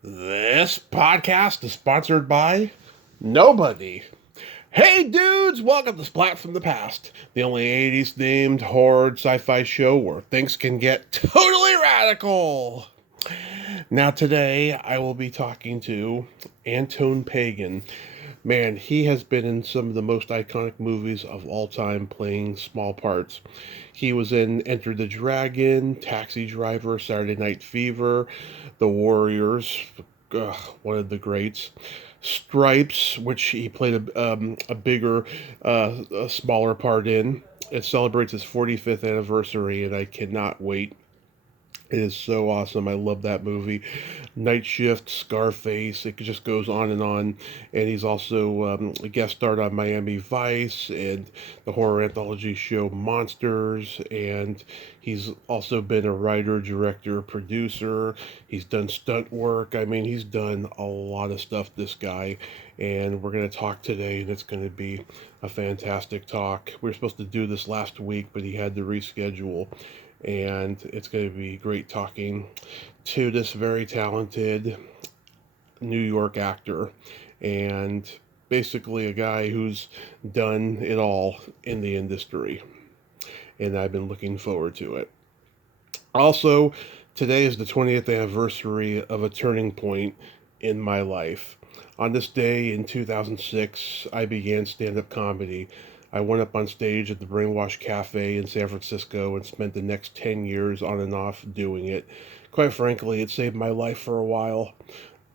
This podcast is sponsored by nobody. Hey dudes, welcome to Splat from the Past, the only 80s themed horror sci-fi show where things can get totally radical. Now today I will be talking to Antone Pagan. Man, he has been in some of the most iconic movies of all time playing small parts. He was in Enter the Dragon, Taxi Driver, Saturday Night Fever, The Warriors, one of the greats. Stripes, which he played a bigger, a smaller part in. It celebrates his 45th anniversary, and I cannot wait. It is so awesome. I love that movie. Night Shift, Scarface, it just goes on and on. And he's also a guest starred on Miami Vice and the horror anthology show Monsters. And he's also been a writer, director, producer. He's done stunt work. I mean, he's done a lot of stuff, this guy. And we're going to talk today, and it's going to be a fantastic talk. We were supposed to do this last week, but he had to reschedule, and it's going to be great talking to this very talented New York actor and basically a guy who's done it all in the industry. And I've been looking forward to it. Also, today is the 20th anniversary of a turning point in my life. On this day in 2006, I began stand up comedy. I went up on stage at the Brainwash Cafe in San Francisco and spent the next 10 years on and off doing it. Quite frankly, it saved my life for a while.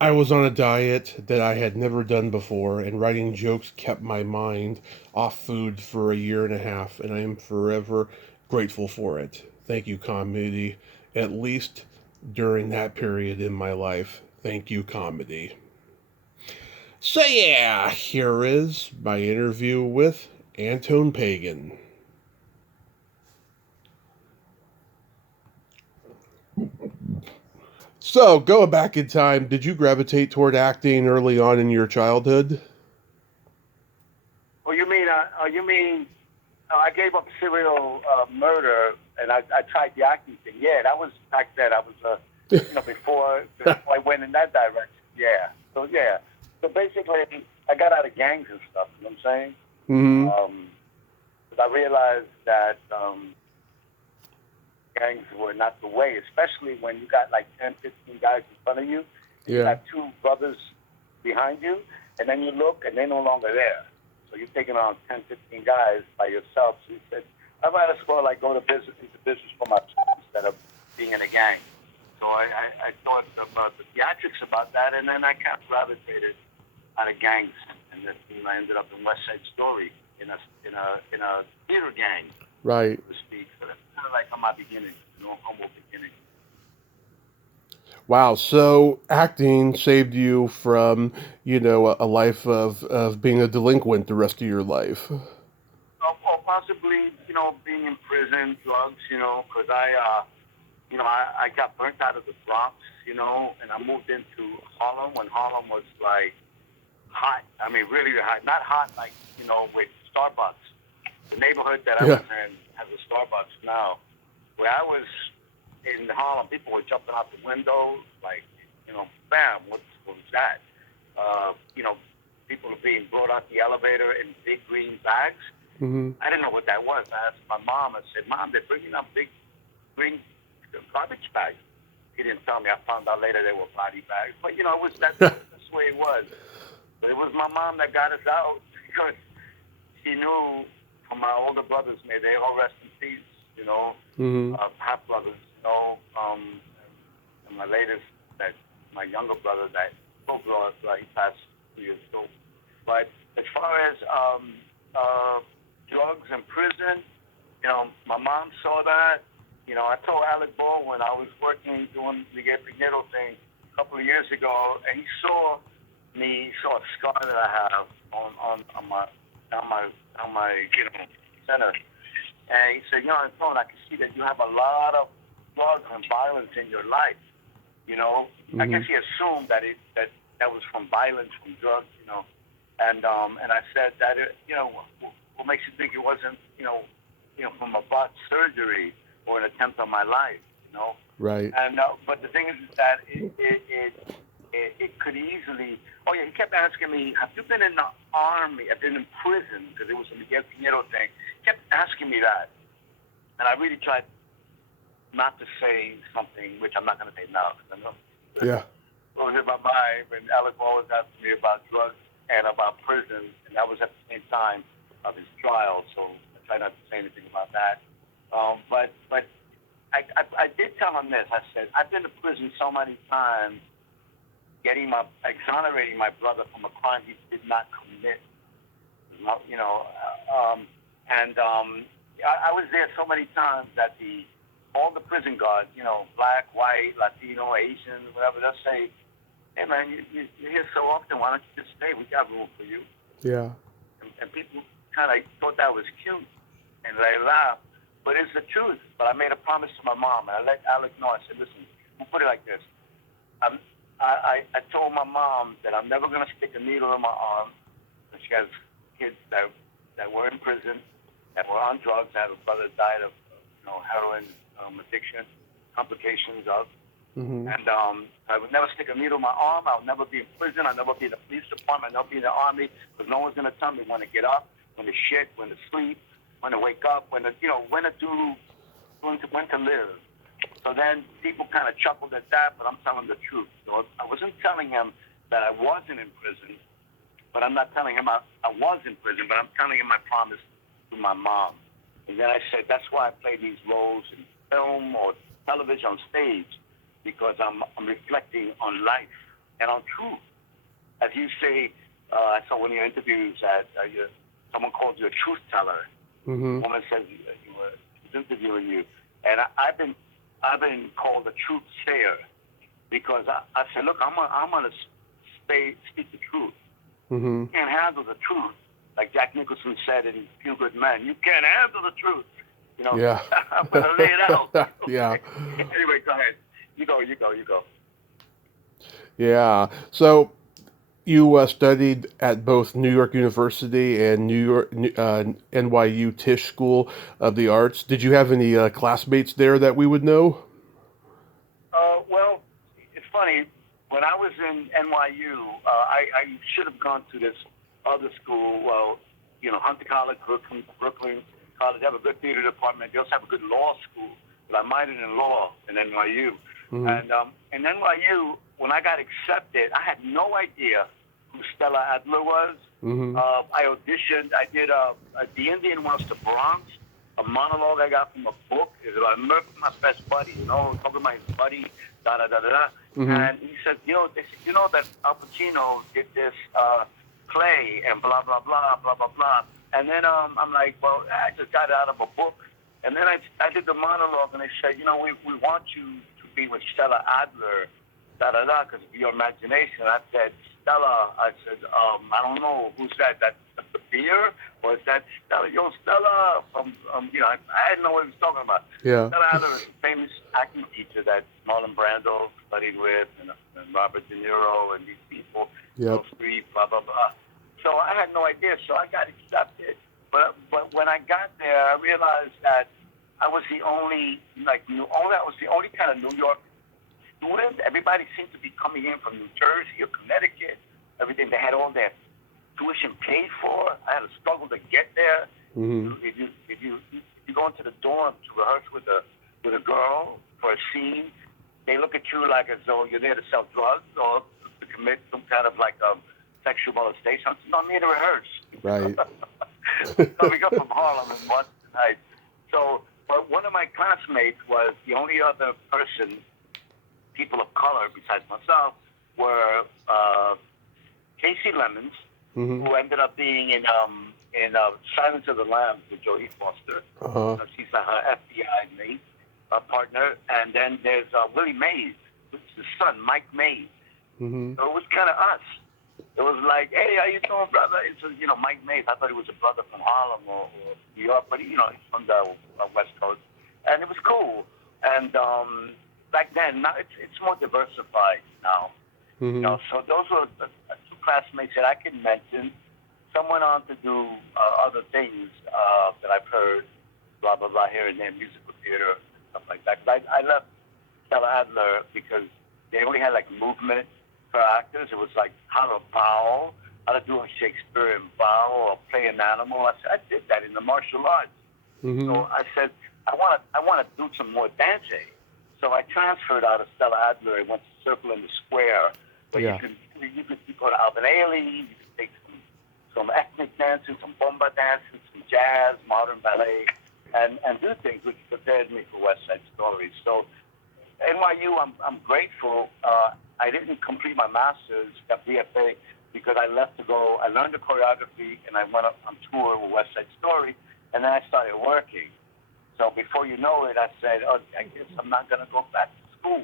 I was on a diet that I had never done before, and writing jokes kept my mind off food for a year and a half, and I am forever grateful for it. Thank you, comedy, at least during that period in my life. Thank you, comedy. So, yeah, here is my interview with Antone Pagan. So, going back in time, did you gravitate toward acting early on in your childhood? Oh, I gave up serial murder and I tried the acting thing. Yeah, that was back then. I was, before I went in that direction. Yeah. So basically, I got out of gangs and stuff. You know what I'm saying? Mm-hmm. 'Cause I realized that gangs were not the way, especially when you got like 10, 15 guys in front of you. And you Yeah. got two brothers behind you, and then you look, and they're no longer there. So you're taking on 10, 15 guys by yourself. So you said, I'd rather go to business, into business for myself instead of being in a gang. So I thought about the theatrics about that, and then I kind of gravitated out of gangs, and then I ended up in West Side Story in a theater gang, Right. so to speak. So that's kind of like on my beginning, humble beginning. Wow. So acting saved you from, a life of being a delinquent the rest of your life. Or possibly, being in prison, drugs, because I got burnt out of the Bronx, and I moved into Harlem when Harlem was like hot. I mean, really hot. Not hot like, with Starbucks. The neighborhood that I Yeah. was in has a Starbucks now. Where I was in Harlem, people were jumping out the window, like, bam, what was that? People were being brought out the elevator in big green bags. Mm-hmm. I didn't know what that was. I asked my mom. I said, Mom, they're bringing up big green garbage bags. He didn't tell me. I found out later they were body bags. But, it was that's the way it was. But it was my mom that got us out because she knew from my older brothers, may they all rest in peace, Mm-hmm. half brothers, and my latest, that my younger brother that spoke lost, he passed 2 years ago. But as far as drugs in prison, my mom saw that. I told Alec Ball when I was working doing the Get Pinero thing a couple of years ago, and he saw a scar that I have on my center. And he said, Antone, I can see that you have a lot of drugs and violence in your life. I guess he assumed that was from violence, from drugs, And I said that what makes you think it wasn't from a botched surgery or an attempt on my life, Right. And but the thing is that actually, oh yeah, he kept asking me, have you been in the army? I've been in prison, because it was a Miguel Pinheiro thing. He kept asking me that. And I really tried not to say something, which I'm not going to say now, because I know. Yeah. What was in my mind when Alex always asked me about drugs and about prison, and that was at the same time of his trial, so I try not to say anything about that. But I did tell him this. I said, I've been to prison so many times, exonerating my brother from a crime he did not commit. You know, I was there so many times that all the prison guards, you know, black, white, Latino, Asian, whatever, they'll say, hey man, you're here so often, why don't you just stay? We got room for you. Yeah. And people kind of thought that was cute, and they laughed. But it's the truth. But I made a promise to my mom, and I let Alec know. I said, listen, we'll put it like this. I told my mom that I'm never going to stick a needle in my arm. And she has kids that were in prison, that were on drugs, that her brother died of heroin addiction, complications of. Mm-hmm. And I would never stick a needle in my arm. I'll never be in prison. I'll never be in the police department. I'll never be in the army, because no one's going to tell me when to get up, when to shit, when to sleep, when to wake up, when to live. So then people kind of chuckled at that, but I'm telling the truth. So I wasn't telling him that I wasn't in prison, but I'm not telling him I was in prison, but I'm telling him I promised to my mom. And then I said, that's why I play these roles in film or television, on stage, because I'm reflecting on life and on truth. As you say, I saw one of your interviews that someone called you a truth teller. Mm-hmm. A woman says she's interviewing you, and I've been called a truth sayer, because I said, look, I'm gonna speak the truth. Mm-hmm. You can't handle the truth, like Jack Nicholson said in Few Good Men. You can't handle the truth. You know, Yeah. I'm gonna lay it out. Yeah. Anyway, go ahead. You go. Yeah. So you studied at both New York University and NYU Tisch School of the Arts. Did you have any classmates there that we would know? Well, it's funny. When I was in NYU, I should have gone to this other school. Well, Hunter College, Brooklyn College. They have a good theater department. They also have a good law school. But I minored in law in NYU. Mm-hmm. And in NYU, when I got accepted, I had no idea who Stella Adler was. Mm-hmm. I auditioned. I did The Indian Wants the Bronx, a monologue I got from a book. It's about Murphy, my best buddy, talking about his buddy, da-da-da-da-da. Mm-hmm. And he said, they said, that Al Pacino did this play and blah, blah, blah, blah, blah, blah. And then I'm like, well, I just got it out of a book. And then I did the monologue, and they said, we want you to be with Stella Adler, da-da-da, because of your imagination. I said, Stella, I said, I don't know, who's that? That's the beer? Or is that Stella? Yo, Stella, from, I didn't know what he was talking about. Yeah. Stella Adler is a famous acting teacher that Marlon Brando studied with, and Robert De Niro, and these people, Yep. Street, blah, blah, blah. So I had no idea, so I got accepted. But when I got there, I realized that I was the only kind of New York student. Everybody seemed to be coming in from New Jersey or Connecticut. Everything, they had all their tuition paid for. I had to struggle to get there. Mm-hmm. If you go into the dorm to rehearse with a girl for a scene, they look at you like as though you're there to sell drugs or to commit some kind of sexual molestation. So I'm here to rehearse. Right. Coming up from Harlem in one night. So, but one of my classmates was the only other person, people of color besides myself, were Casey Lemons, Mm-hmm. who ended up being in Silence of the Lambs with Jodie Foster. Uh-huh. She's her FBI mate, partner. And then there's Willie Mays, which is his son, Mike Mays. Mm-hmm. So it was kind of us. It was like, hey, how you doing, brother? It's Mike Mays. I thought he was a brother from Harlem or New York, but he's from the West Coast, and it was cool. And back then, now it's more diversified now. Mm-hmm. So those were the two classmates that I can mention. Some went on to do other things that I've heard, blah blah blah, here and there, musical theater, stuff like that. But I left Stella Adler because they only had movement for actors. It was like how to bow, how to do a Shakespearean bow or play an animal. I said, I did that in the martial arts. Mm-hmm. So I said, I want to do some more dancing. So I transferred out of Stella Adler and went to Circle in the Square, where Yeah. you could go to Alvin Ailey, you could take some ethnic dancing, some bomba dancing, some jazz, modern ballet, and do things which prepared me for West Side Story. So NYU, I'm grateful. I didn't complete my master's at BFA because I left to go. I learned the choreography and I went up on tour with West Side Story, and then I started working. So before you know it, I said, oh, I guess I'm not going to go back to school.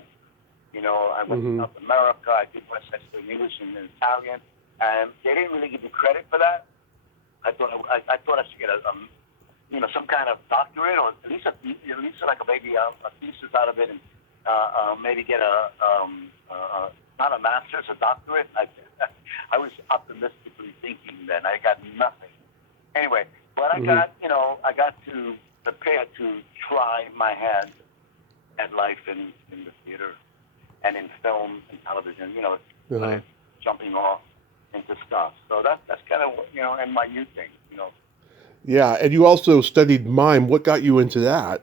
You know, I went to South America. I did West Side Story in English and in Italian, and they didn't really give me credit for that. I thought I should get some kind of doctorate, or at least like maybe a thesis out of it, and maybe get not a master's, a doctorate. I was optimistically thinking then. I got nothing. Anyway, but I got to prepare to try my hand at life in the theater and in film and television. Jumping off into stuff. So that's kind of NYU thing. Yeah, and you also studied mime. What got you into that?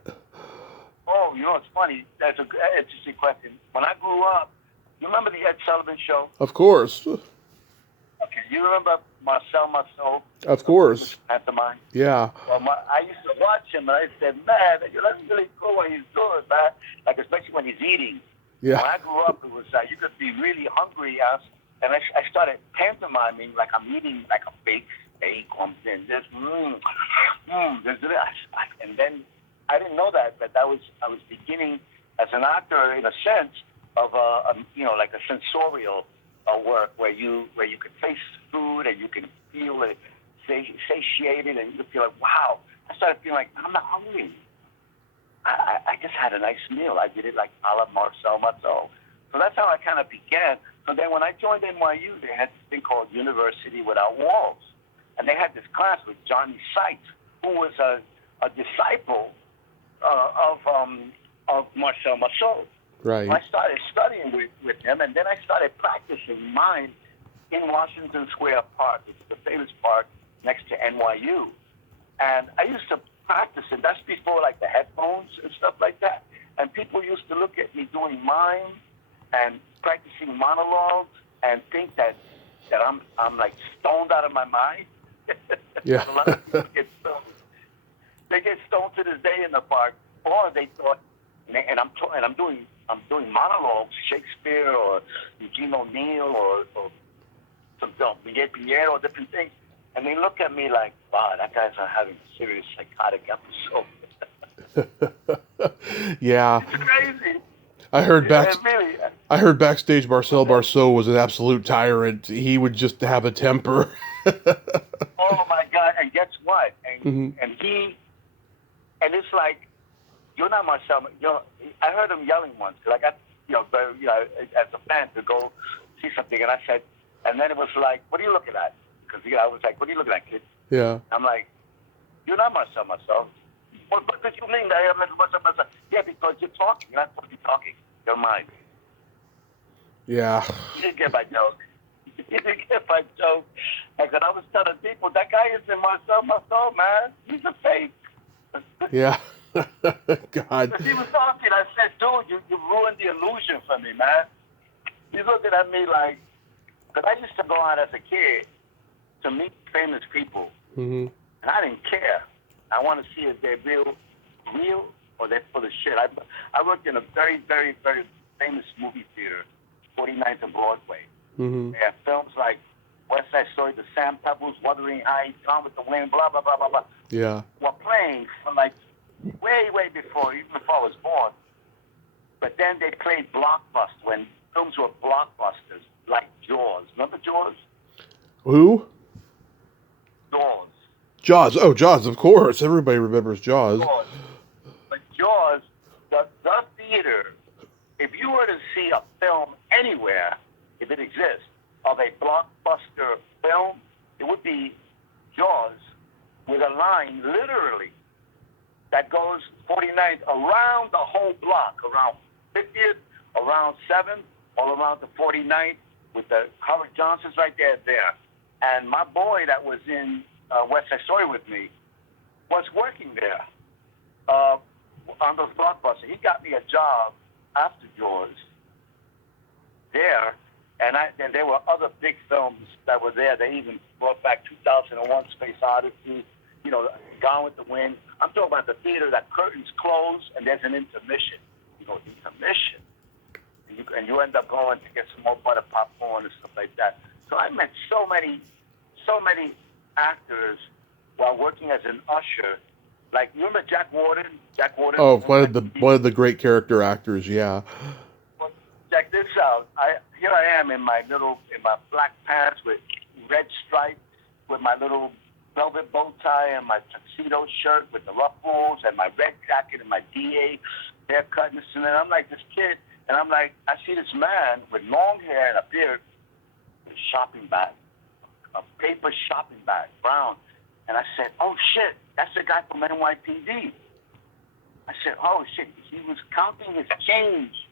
Oh, it's funny. That's an interesting question. When I grew up, you remember the Ed Sullivan Show? Of course. Okay, you remember Marcel Marceau? Of course. Pantomime? Yeah. Well, I used to watch him, and I said, man, that's really cool what he's doing, man. Like, especially when he's eating. Yeah. When I grew up, it was you could be really hungry, and I started pantomiming like I'm eating like a baked steak or something. And then I didn't know that I was beginning as an actor in a sense of like a sensorial work where you could taste food and you can feel it satiated and you could feel like, wow. I started feeling like I'm not hungry. I just had a nice meal. I did it like a la Marcel Marceau. So that's how I kind of began. So then when I joined NYU, they had this thing called University Without Walls. And they had this class with Johnny Sykes, who was a disciple of Marcel Marceau. Right. So I started studying with him, and then I started practicing mine in Washington Square Park, which is the famous park next to NYU. And I used to practice, and that's before like the headphones and stuff like that. And people used to look at me doing mime and practicing monologues and think that I'm like stoned out of my mind. Yeah. A lot of people get stoned. They get stoned to this day in the park, or they thought, and I'm doing monologues, Shakespeare or Eugene O'Neill or some Miguel Pinheiro, different things, and they look at me like, wow, that guy's having a serious psychotic episode. Yeah. It's crazy. I heard Really. I heard backstage Marcel Marceau was an absolute tyrant. He would just have a temper. Oh my God! And guess what? And and it's like, you're not Marcel. I heard him yelling once because I got as a fan to go see something, and I said, and then it was like, what are you looking at? Because I was like, what are you looking at, kid? Yeah. I'm like, you're not Marcel Marceau. What did you mean that I am Marcel Marceau? Yeah, because you're talking. You're not supposed to be talking. Your mind. Yeah. You didn't get my joke. You didn't get my joke. Like, I was telling people, that guy isn't Marcel Marceau, man. He's a fake. Yeah. God. He was talking. I said, dude, you ruined the illusion for me, man. He's looking at me like, because I used to go out as a kid to meet famous people, and I didn't care. I want to see if they're real or they're full of shit. I worked in a very, very, very famous movie theater, 49th and Broadway. They have films like West Side Story, The Sam Pebbles, Wuthering Heights, Gone with the Wind, blah, blah, blah, blah, blah. Yeah. Were playing for like way, way before, even before I was born. But then they played blockbusters when films were blockbusters, like Jaws. Remember Jaws? Who? Jaws. Jaws. Oh, Jaws, of course. Everybody remembers Jaws. Jaws. But Jaws, the theater, if you were to see a film anywhere, if it exists, of a blockbuster film, it would be Jaws with a line, literally, that goes 49th around the whole block, around 50th, around 7th, all around the 49th, with the Howard Johnson's right there. And my boy that was in West Side Story with me was working there on those blockbusters. He got me a job after yours there, and there were other big films that were there. They even brought back 2001: Space Odyssey, Gone with the Wind. I'm talking about the theater that curtains close and there's an intermission. You go intermission, and you end up going to get some more butter popcorn and stuff like that. So I met so many actors while working as an usher. Like, you remember Jack Warden? Oh, one of the great character actors, yeah. Well, check this out. Here I am in my black pants with red stripes, with my little velvet bow tie and my tuxedo shirt with the ruffles and my red jacket and my DA haircut and this and that. I'm like this kid, and I'm like, I see this man with long hair and a beard with a shopping bag, a paper shopping bag, brown. And I said, oh, shit, that's the guy from NYPD. I said, oh, shit, he was counting his change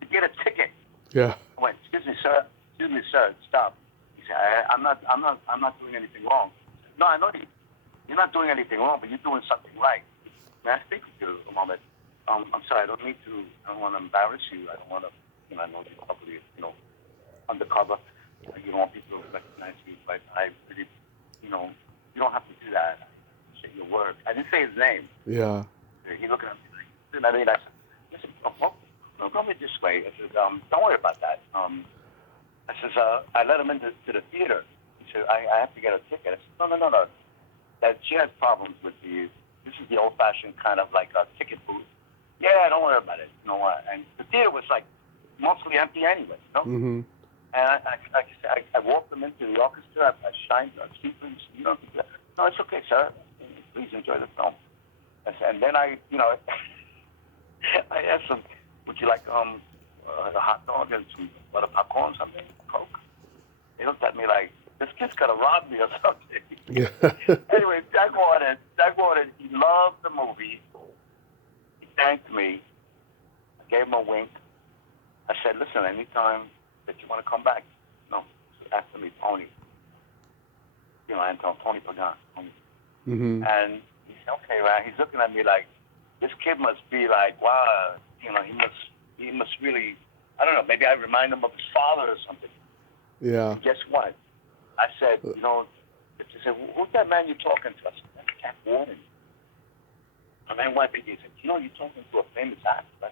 to get a ticket. Yeah. I went, excuse me, sir, stop. He said, I'm not doing anything wrong. I said, no, I know you're not doing anything wrong, but you're doing something right. May I speak with you a moment? I'm sorry, I don't want to embarrass you. I don't want to, I know you're probably, undercover. You don't want people to recognize you, but I really, you don't have to do that. Say your word. I didn't say his name. Yeah. He looked at me like, I said, listen, go this way. I said, don't worry about that. I says, I let him into the theater. He said, I have to get a ticket. I said, no. That she has problems with this is the old-fashioned kind of like a ticket booth. Yeah, don't worry about it. And the theater was like mostly empty anyway, Mm-hmm. And I walked them into the orchestra. I shined a sequence. No, it's okay, sir. Please enjoy the film. And then I asked them, would you like a hot dog and some butter popcorn, something, Coke? They looked at me like, this kid's gonna rob me or something. Yeah. Anyway, Jack Warden, he loved the movie. He thanked me. I gave him a wink. I said, listen, anytime that you want to come back, after me, Tony. Antone, Tony Pagan. Mm-hmm. And he said, okay, man. He's looking at me like, this kid must be like, wow, he must really, I don't know, maybe I remind him of his father or something. Yeah. And guess what? I said, he said, who's that man you're talking to? I said, that's Jack Warden. And then one thing he said, you're talking to a famous actor. I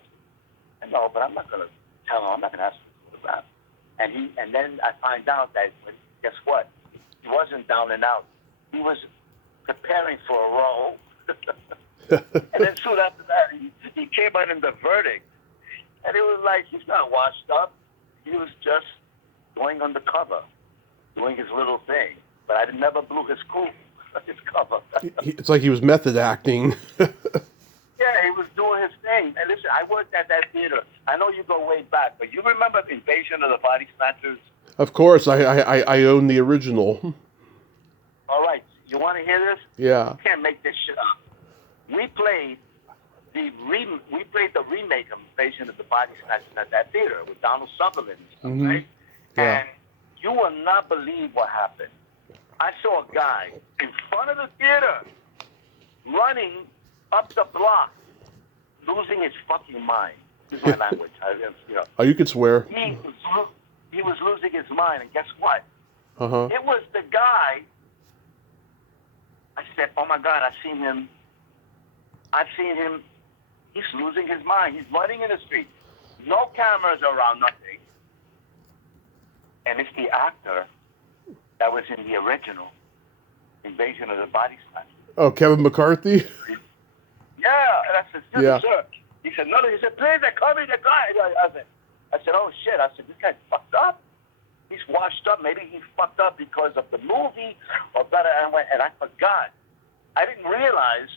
said, no, but I'm not going to tell him, I'm not going to ask him for the rap. And then I find out that, guess what? He wasn't down and out. He was preparing for a role. And then soon after that, he came out in the verdict. And it was like, he's not washed up. He was just going undercover, doing his little thing. But I never blew his cover. It's like he was method acting. Yeah, he was doing his thing. And listen, I worked at that theater. I know you go way back, but you remember Invasion of the Body Snatchers? Of course, I own the original. All right, you want to hear this? Yeah. You can't make this shit up. We played the remake of Invasion of the Body Snatchers at that theater with Donald Sutherland and stuff, Mm-hmm. right? Yeah. And you will not believe what happened. I saw a guy in front of the theater running up the block, losing his fucking mind. This is my language. Oh, you could swear. He was losing his mind, and guess what? Uh-huh. It was the guy. I said, oh my God, I've seen him. He's losing his mind. He's running in the street. No cameras around, nothing. And it's the actor that was in the original Invasion of the Body Snatchers. Oh, Kevin McCarthy? Yeah, and I said, Yeah. sir. He said, no, he said, please, they're coming, the guy. I said, oh shit. I said, this guy's fucked up. He's washed up. Maybe he's fucked up because of the movie or better. And I forgot. I didn't realize.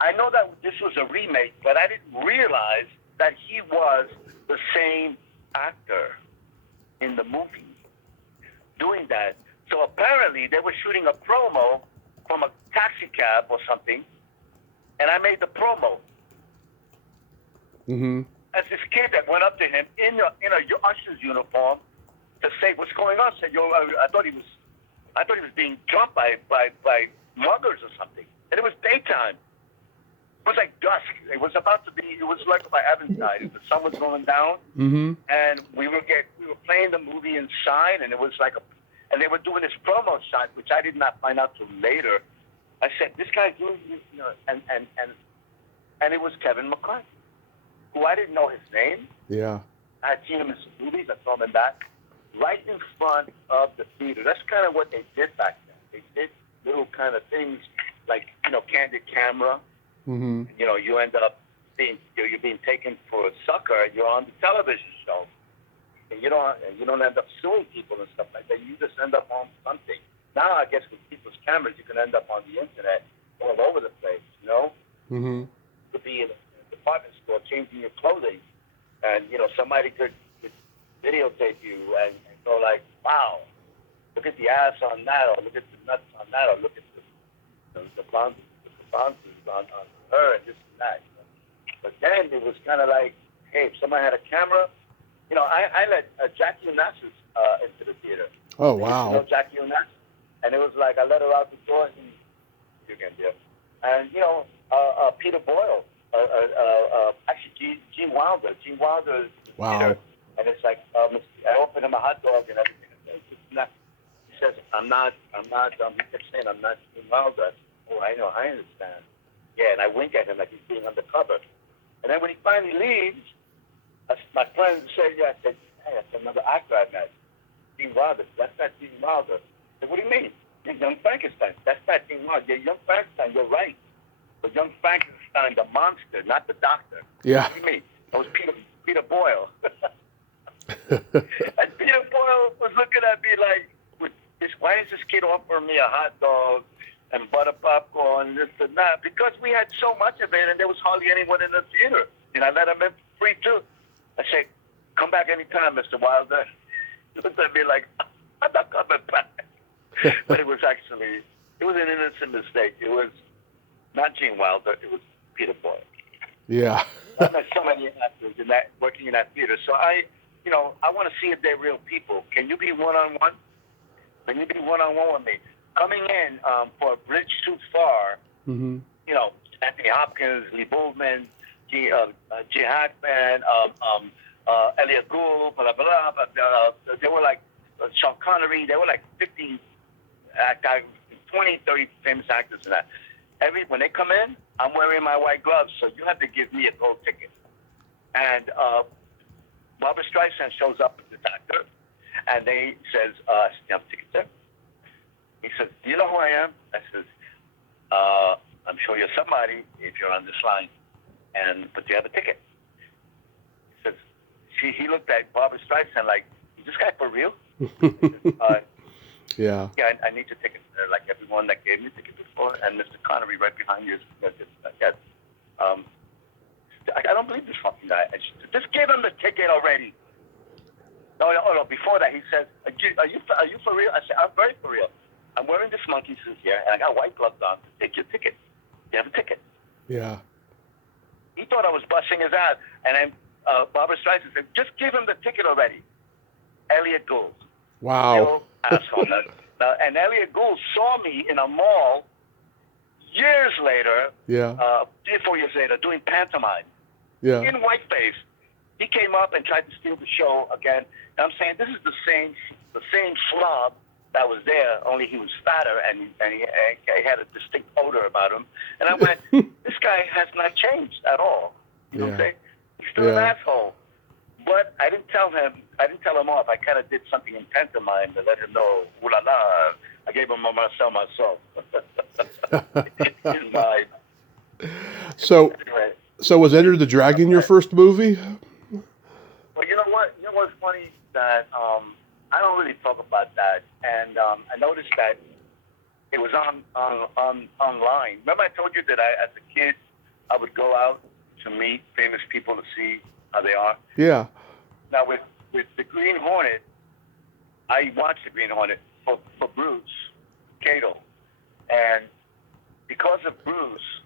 I know that this was a remake, but I didn't realize that he was the same actor in the movie doing that. So apparently they were shooting a promo from a taxi cab or something, and I made the promo. Mm-hmm. As this kid that went up to him in a usher's uniform to say what's going on. Said, yo, I thought he was being jumped by muggers or something. And it was daytime. It was like dusk. It was about to be. It was like by Eventide. The sun was going down, and we were playing the movie inside, and it was like and they were doing this promo shot, which I did not find out till later. I said, this guy's doing, and it was Kevin McCarthy, who I didn't know his name. Yeah. I had seen him in some movies. I saw him in that, right in front of the theater. That's kind of what they did back then. They did little kind of things like, candid camera. Mm-hmm. You end up you're being taken for a sucker. You're on the television show, and you don't end up suing people and stuff like that. You just end up on something. Now, I guess with people's cameras, you can end up on the internet all over the place. Mm-hmm. You could be in a department store changing your clothing, and somebody could videotape you and go like, "Wow, look at the ass on that, or look at the nuts on that, or look at the bonds on her and this and that." But then it was kind of like, hey, if somebody had a camera, I let Jackie Onassis into the theater. Oh, wow. Jackie Onassis. And it was like I let her out the door and you can do it. And Peter Boyle, actually Gene Wilder. Gene Wilder is Wow. Peter, and it's like I offered him a hot dog and everything. He says, I'm not. He kept saying, I'm not Gene Wilder. Oh, I know, I understand. Yeah, and I wink at him like he's being undercover. And then when he finally leaves, my friend said, I said, hey, that's another actor I met. Gene Wilder. That's not Gene Wilder. I said, what do you mean? You're Young Frankenstein. That's not Gene Wilder. You're Young Frankenstein. You're right. But Young Frankenstein, the monster, not the doctor. Yeah. What do you mean? That was Peter Boyle. And Peter Boyle was looking at me like, why is this kid offering me a hot dog and butter popcorn, this and that? Because we had so much of it, and there was hardly anyone in the theater. And I let him in free, too. I said, come back anytime, Mr. Wilder. He looked at me like, I'm not coming back. But it was an innocent mistake. It was not Gene Wilder. It was Peter Boyle. Yeah. I met so many actors working in that theater. So I want to see if they're real people. Can you be one-on-one? Can you be one-on-one with me? Coming in for a bridge too far, Mm-hmm. Anthony Hopkins, Lee Bullman, G. Hackman, Elliot Gould, blah, blah, blah. They were like Sean Connery. They were like 50, 20, 30 famous actors in that. When they come in, I'm wearing my white gloves, so you have to give me a gold ticket. And Barbara Streisand shows up with the doctor, and they says, you have a ticket, sir? He says, do you know who I am? I says, I'm sure you're somebody if you're on this line, but do you have a ticket? He says, he looked at Barbara Streisand like, is this guy for real? Yeah. Yeah, I need your ticket, sir, like everyone that gave me a ticket before, and Mr. Connery right behind you. I don't believe this fucking guy. Just give him the ticket already. No, before that, he said, are you for real? I said, I'm very for real. I'm wearing this monkey suit here, and I got white gloves on to take your ticket. You have a ticket. Yeah. He thought I was busting his ass. And then Barbara Streisand said, just give him the ticket already. Elliot Gould. Wow. You asshole. And Elliot Gould saw me in a mall years later, Yeah. 3 or 4 years later, doing pantomime. Yeah. In whiteface. He came up and tried to steal the show again. And I'm saying, this is the same slob that was there, only he was fatter and he had a distinct odor about him. And I went, this guy has not changed at all. You know what I'm saying? He's still an asshole. But I didn't tell him off. I kind of did something in pantomime to let him know, ooh la la, I gave him a Marcel myself. He's mine. So, Anyway. so was Enter the Dragon your first movie? Well, you know what? You know what's funny? That I don't really talk about that. And I noticed that it was online. Remember I told you that as a kid, I would go out to meet famous people to see how they are? Yeah. Now, with the Green Hornet, I watched the Green Hornet for Bruce Cato. And because of Bruce,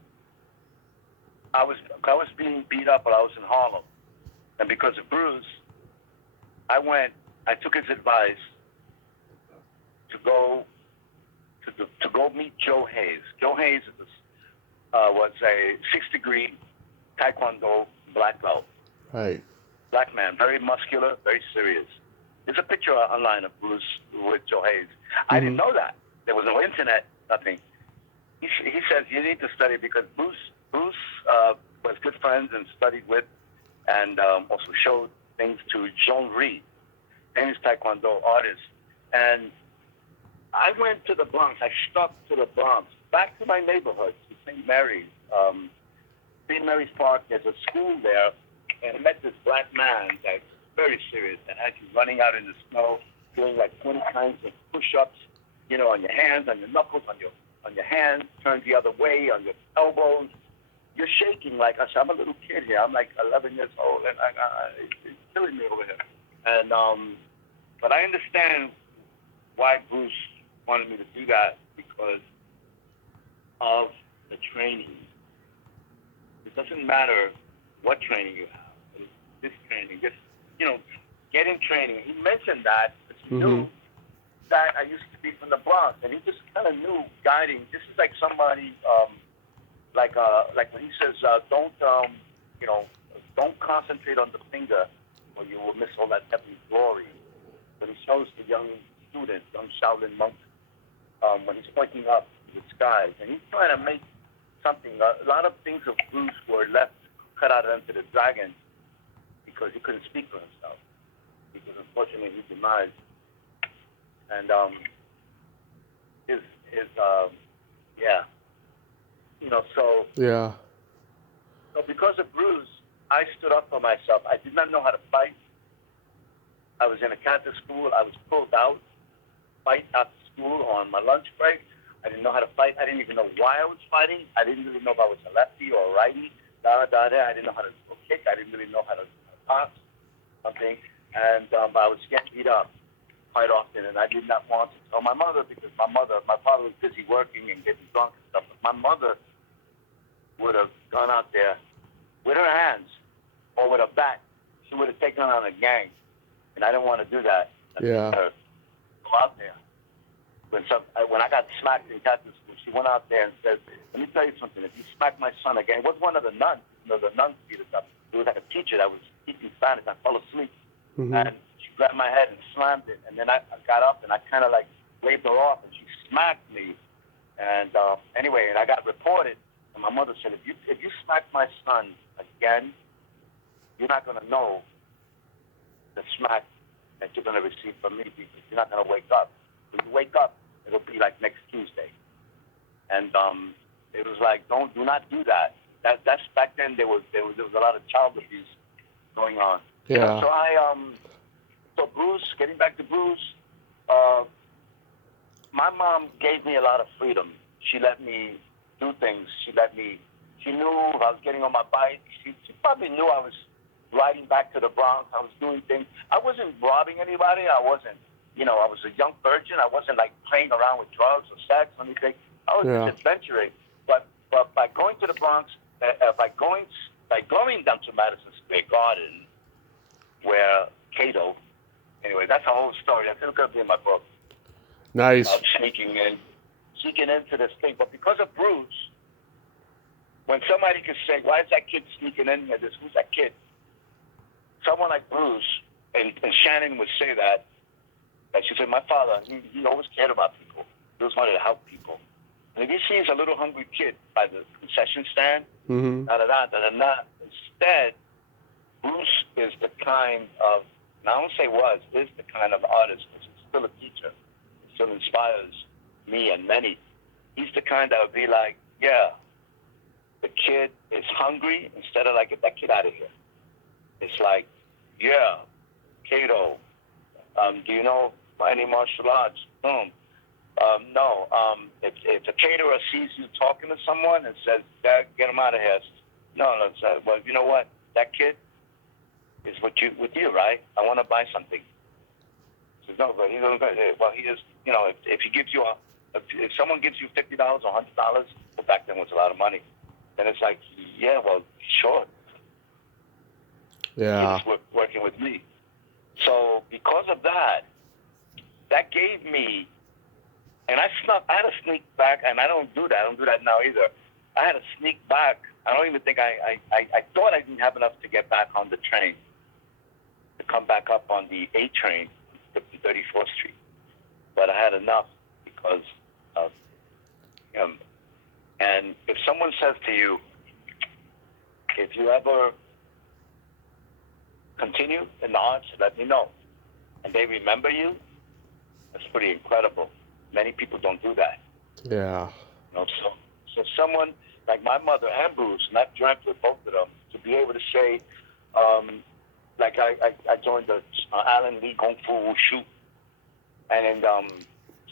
I was being beat up while I was in Harlem. And because of Bruce, I went I took his advice to go to go meet Joe Hayes. Joe Hayes was a 6th-degree Taekwondo black belt. Right. Black man, very muscular, very serious. There's a picture online of Bruce with Joe Hayes. I didn't know that. There was no internet, nothing. He says you need to study because Bruce was good friends and studied with and also showed things to Jean Reed, famous Taekwondo artist. And I went to the Bronx. I stuck to the Bronx, back to my neighborhood, to St. Mary's. St. Mary's Park, there's a school there, and I met this black man that's very serious and had you running out in the snow, doing like 20 kinds of push-ups, you know, on your hands, on your knuckles, on your hands, turned the other way, on your elbows. You're shaking like I said. I'm a little kid here. I'm like 11 years old, and it's killing me over here. And but I understand why Bruce wanted me to do that because of the training. It doesn't matter what training you have. This training, just getting training. He mentioned that because he knew that I used to be from the Bronx, and he just kind of knew guiding. This is like somebody, like when he says, don't concentrate on the finger, or you will miss all that heavenly glory. When he shows the young students, young Shaolin monks, when he's pointing up to the skies, and he's trying to make something. A lot of things of Bruce were left cut out into the dragon because he couldn't speak for himself. Because unfortunately he demised. And so Yeah. So because of Bruce, I stood up for myself. I did not know how to fight. I was in a Catholic school. I was pulled out, fight after school on my lunch break. I didn't know how to fight. I didn't even know why I was fighting. I didn't really know if I was a lefty or a righty. I didn't know how to kick. I didn't really know how to pass something. And I was getting beat up quite often. And I did not want to tell my mother because my father was busy working and getting drunk and stuff. But my mother would have gone out there with her hands or with a bat. She would have taken on a gang. And I didn't want to do that. I didn't go out there. When I got smacked in Catholic school, she went out there and said, let me tell you something. If you smack my son again, it was one of the nuns. The nuns beat us up. It was like a teacher that was teaching Spanish. I fell asleep. And she grabbed my head and slammed it. And then I got up and I kind of like waved her off and she smacked me. And anyway, and I got reported. And my mother said, if you smack my son again, you're not going to know the smack that you're going to receive from me because you're not going to wake up. When you wake up, it'll be like next Tuesday. And it was like, do not do that. That's back then. There was a lot of child abuse going on. Yeah. So Bruce, getting back to Bruce, my mom gave me a lot of freedom. She let me do things. She knew if I was getting on my bike. She probably knew I was riding back to the Bronx. I was doing things. I wasn't robbing anybody. I wasn't. I was a young virgin. I wasn't like playing around with drugs or sex or anything. I was just adventuring. But by going to the Bronx, by going down to Madison Square Garden, where Cato, anyway, that's a whole story. That's going to be in my book. Nice. Sneaking into this thing. But because of Bruce, when somebody could say, why is that kid sneaking in here? Who's that kid? Someone like Bruce, and Shannon would say that. And she said, my father, he always cared about people. He always wanted to help people. And if he sees a little hungry kid by the concession stand, instead, Bruce is the kind of, and I won't say is the kind of artist, because he's still a teacher, still inspires me and many. He's the kind that would be like, yeah, the kid is hungry, instead of like, get that kid out of here. It's like, yeah, Cato, do you know any martial arts? No. If a caterer sees you talking to someone and says, Dad, get him out of here. No, well, you know what? That kid is with you, right? I want to buy something. He says, no, but he doesn't. Well, he is, if he gives you if someone gives you $50 or $100, well, back then was a lot of money, then it's like, yeah, well, sure. Yeah. He's working with me. So because of that, that gave me, and I had a sneak back, and I don't do that. I don't do that now either. I had a sneak back. I don't even think I thought I didn't have enough to get back on the train, to come back up on the A train, 34th Street. But I had enough because of him. And if someone says to you, if you ever continue in the arts, let me know. And they remember you, that's pretty incredible. Many people don't do that. Yeah. You know, so someone like my mother and Bruce, and I've dreamt with both of them, to be able to say, like I joined the Alan Lee Kung Fu Wushu, and in the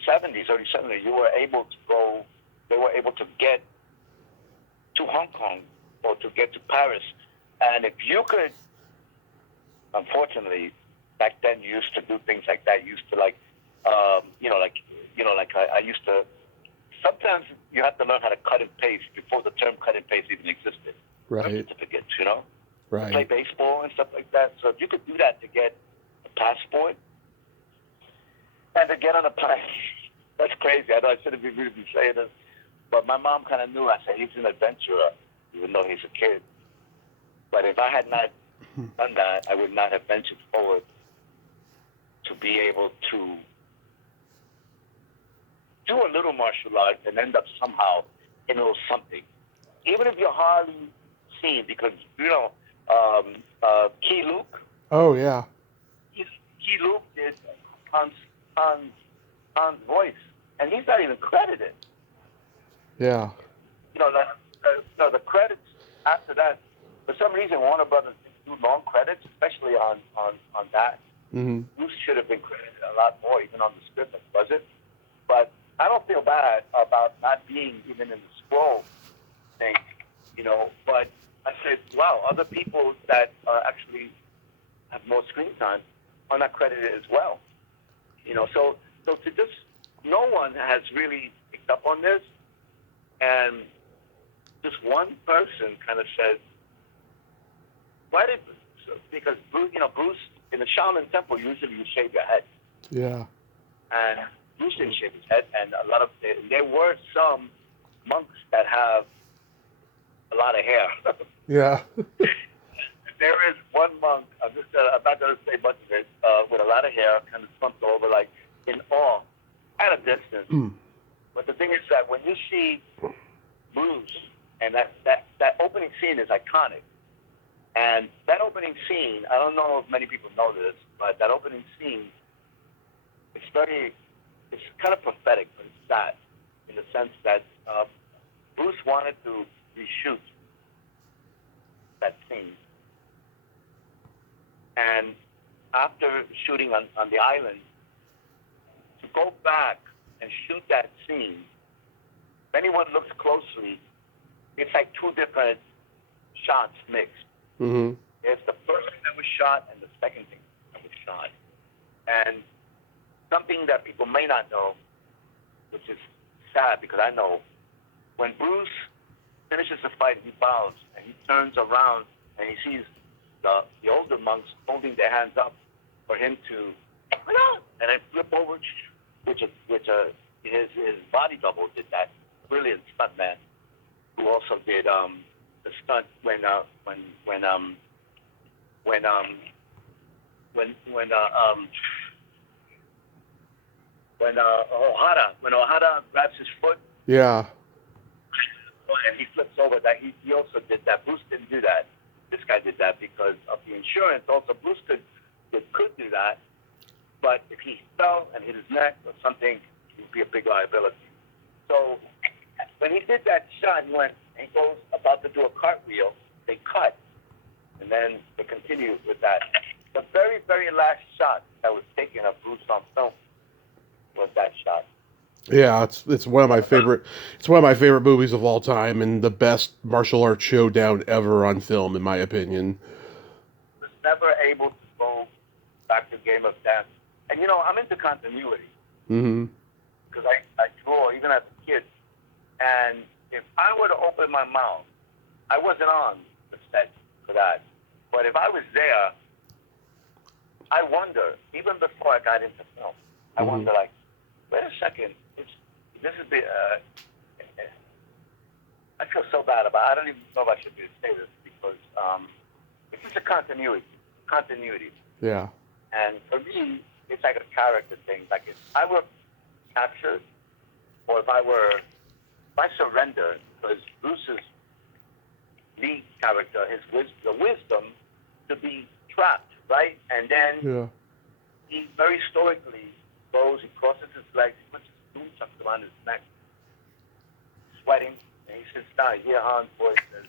70s, early 70s, you were able to go, they were able to get to Hong Kong or to get to Paris. And if you could, unfortunately, back then you used to do things like that. You used to I used to, sometimes you have to learn how to cut and paste before the term cut and paste even existed. Right. Certificates, you know? Right. Play baseball and stuff like that. So if you could do that to get a passport and to get on a plane, that's crazy. I know I shouldn't be really saying this, but my mom kind of knew. I said, he's an adventurer, even though he's a kid. But if I had not done that, I would not have ventured forward to be able to do a little martial arts and end up somehow in a little something. Even if you're hardly seen, because, Key Luke. Oh, yeah. Key Luke did Han's voice, and he's not even credited. Yeah. The credits after that, for some reason, Warner Brothers didn't do long credits, especially on that. Mm-hmm. Bruce should have been credited a lot more, even on the script, was it? But I don't feel bad about not being even in the scroll thing, But I said, wow, other people that actually have more screen time are not credited as well. So to just, no one has really picked up on this, and just one person kind of said, because Bruce, in the Shaolin Temple, usually you shave your head. Yeah. And Bruce didn't shave his head, and there were some monks that have a lot of hair. Yeah. There is one monk, I'm not going to say much of it, with a lot of hair, kind of slumped over, like in awe, at a distance. Mm. But the thing is that when you see Bruce, and that opening scene is iconic. And that opening scene, I don't know if many people know this, but that opening scene, it's kind of prophetic, but it's sad, in the sense that Bruce wanted to reshoot that scene. And after shooting on the island, to go back and shoot that scene, if anyone looks closely, it's like two different shots mixed. Mm-hmm. There's the first thing that was shot and the second thing that was shot. And something that people may not know, which is sad because I know, when Bruce finishes the fight, he bows and he turns around and he sees the older monks holding their hands up for him to, and then flip over, which his body double did that. Brilliant stuntman, who also did the stunt when Ohara grabs his foot. Yeah. And he flips over. That he also did that. Bruce didn't do that. This guy did that because of the insurance. Also, Bruce could do that, but if he fell and hit his neck or something, it would be a big liability. So when he did that shot, he goes about to do a cartwheel. They cut, and then they continue with that. The very, very last shot that was taken of Bruce on film was that shot. Yeah, it's one of my favorite. It's one of my favorite movies of all time, and the best martial arts showdown ever on film, in my opinion. Was never able to go back to Game of Death, and I'm into continuity. Mm-hmm. Because I draw even as a kid, and if I were to open my mouth, I wasn't on the set for that, but if I was there, I wonder, even before I got into film, I wonder, like, wait a second, this is the, I feel so bad about it. I don't even know if I should say this because it's just a continuity. Yeah. And for me, it's like a character thing. Like if I were captured, or if I surrender, because Bruce's lead character, the wisdom to be trapped, right? And then he very stoically goes, he crosses his legs, he puts his nunchucks around his neck, sweating, and he sits down. You hear Han's voice says,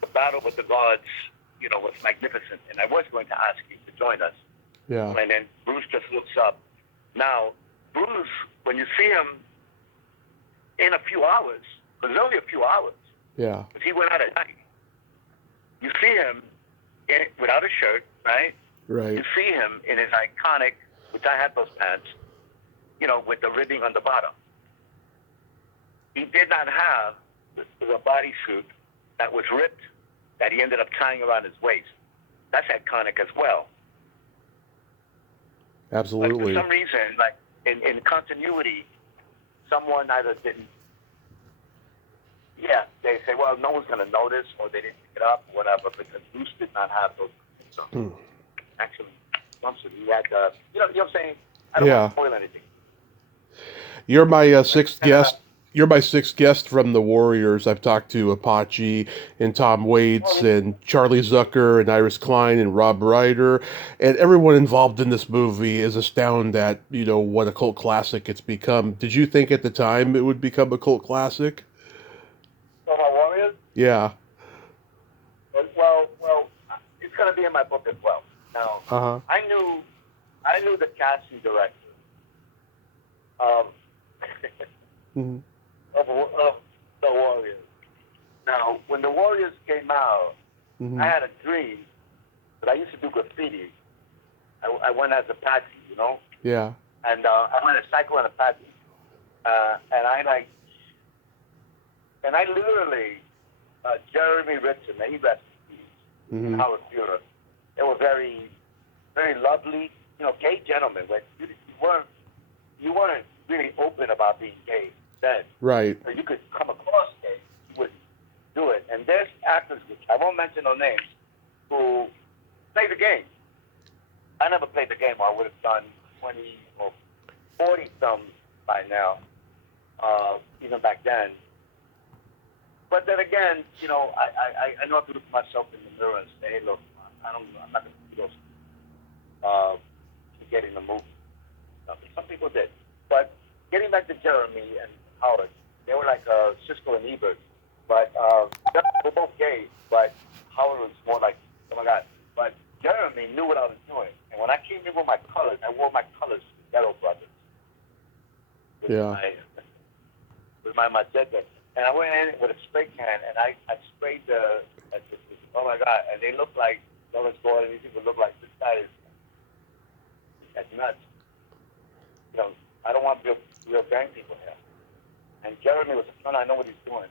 the battle with the gods, was magnificent, and I was going to ask you to join us. Yeah. And then Bruce just looks up. Now, Bruce, when you see him in a few hours, because it's only a few hours, yeah, because he went out at night, you see him without a shirt, right? Right. You see him in his iconic, which I had those pants, with the ribbing on the bottom. He did not have the bodysuit that was ripped, that he ended up tying around his waist. That's iconic as well. Absolutely. But for some reason, like in continuity, someone either didn't. Yeah, they say, well, no one's going to notice, or they didn't pick it up, or whatever, because Bruce did not have those things. So, actually, he had you know what I'm saying? I don't want to spoil anything. You're my sixth guest. You're my sixth guest from the Warriors. I've talked to Apache and Tom Waits and Charlie Zucker and Iris Klein and Rob Ryder, and everyone involved in this movie is astounded at what a cult classic it's become. Did you think at the time it would become a cult classic? So my Warriors? Yeah. Well, it's going to be in my book as well. Now, I knew the casting director of the Warriors. Now, when the Warriors came out, I had a dream that I used to do graffiti. I went as Apache, Yeah. and I went as Psycho and Apache, and I literally, Jeremy Richardson, he rested in Howard Theater. They were very, very lovely, gay gentlemen. But you weren't really open about being gay then. Right. So you could come across gay, you wouldn't do it. And there's actors, which I won't mention no names, who play the game. I never played the game. I would have done 20 or 40 films by now, even back then. But then again, I know I have to look at myself in the mirror and say, hey, look, I'm not going to do those to get in the movie. Some people did. But getting back to Jeremy and Howard, they were like Cisco and Ebert. But they're both gay, but Howard was more like, oh my God. But Jeremy knew what I was doing. And when I came in with my colors, I wore my colors to Ghetto Brothers. With my machete. And I went in with a spray can, and I sprayed oh my God. And they looked like, Lawrence Gordon, these people look like, this guy is, that's nuts. I don't want real gang people here. And Jeremy was a son, I know what he's doing.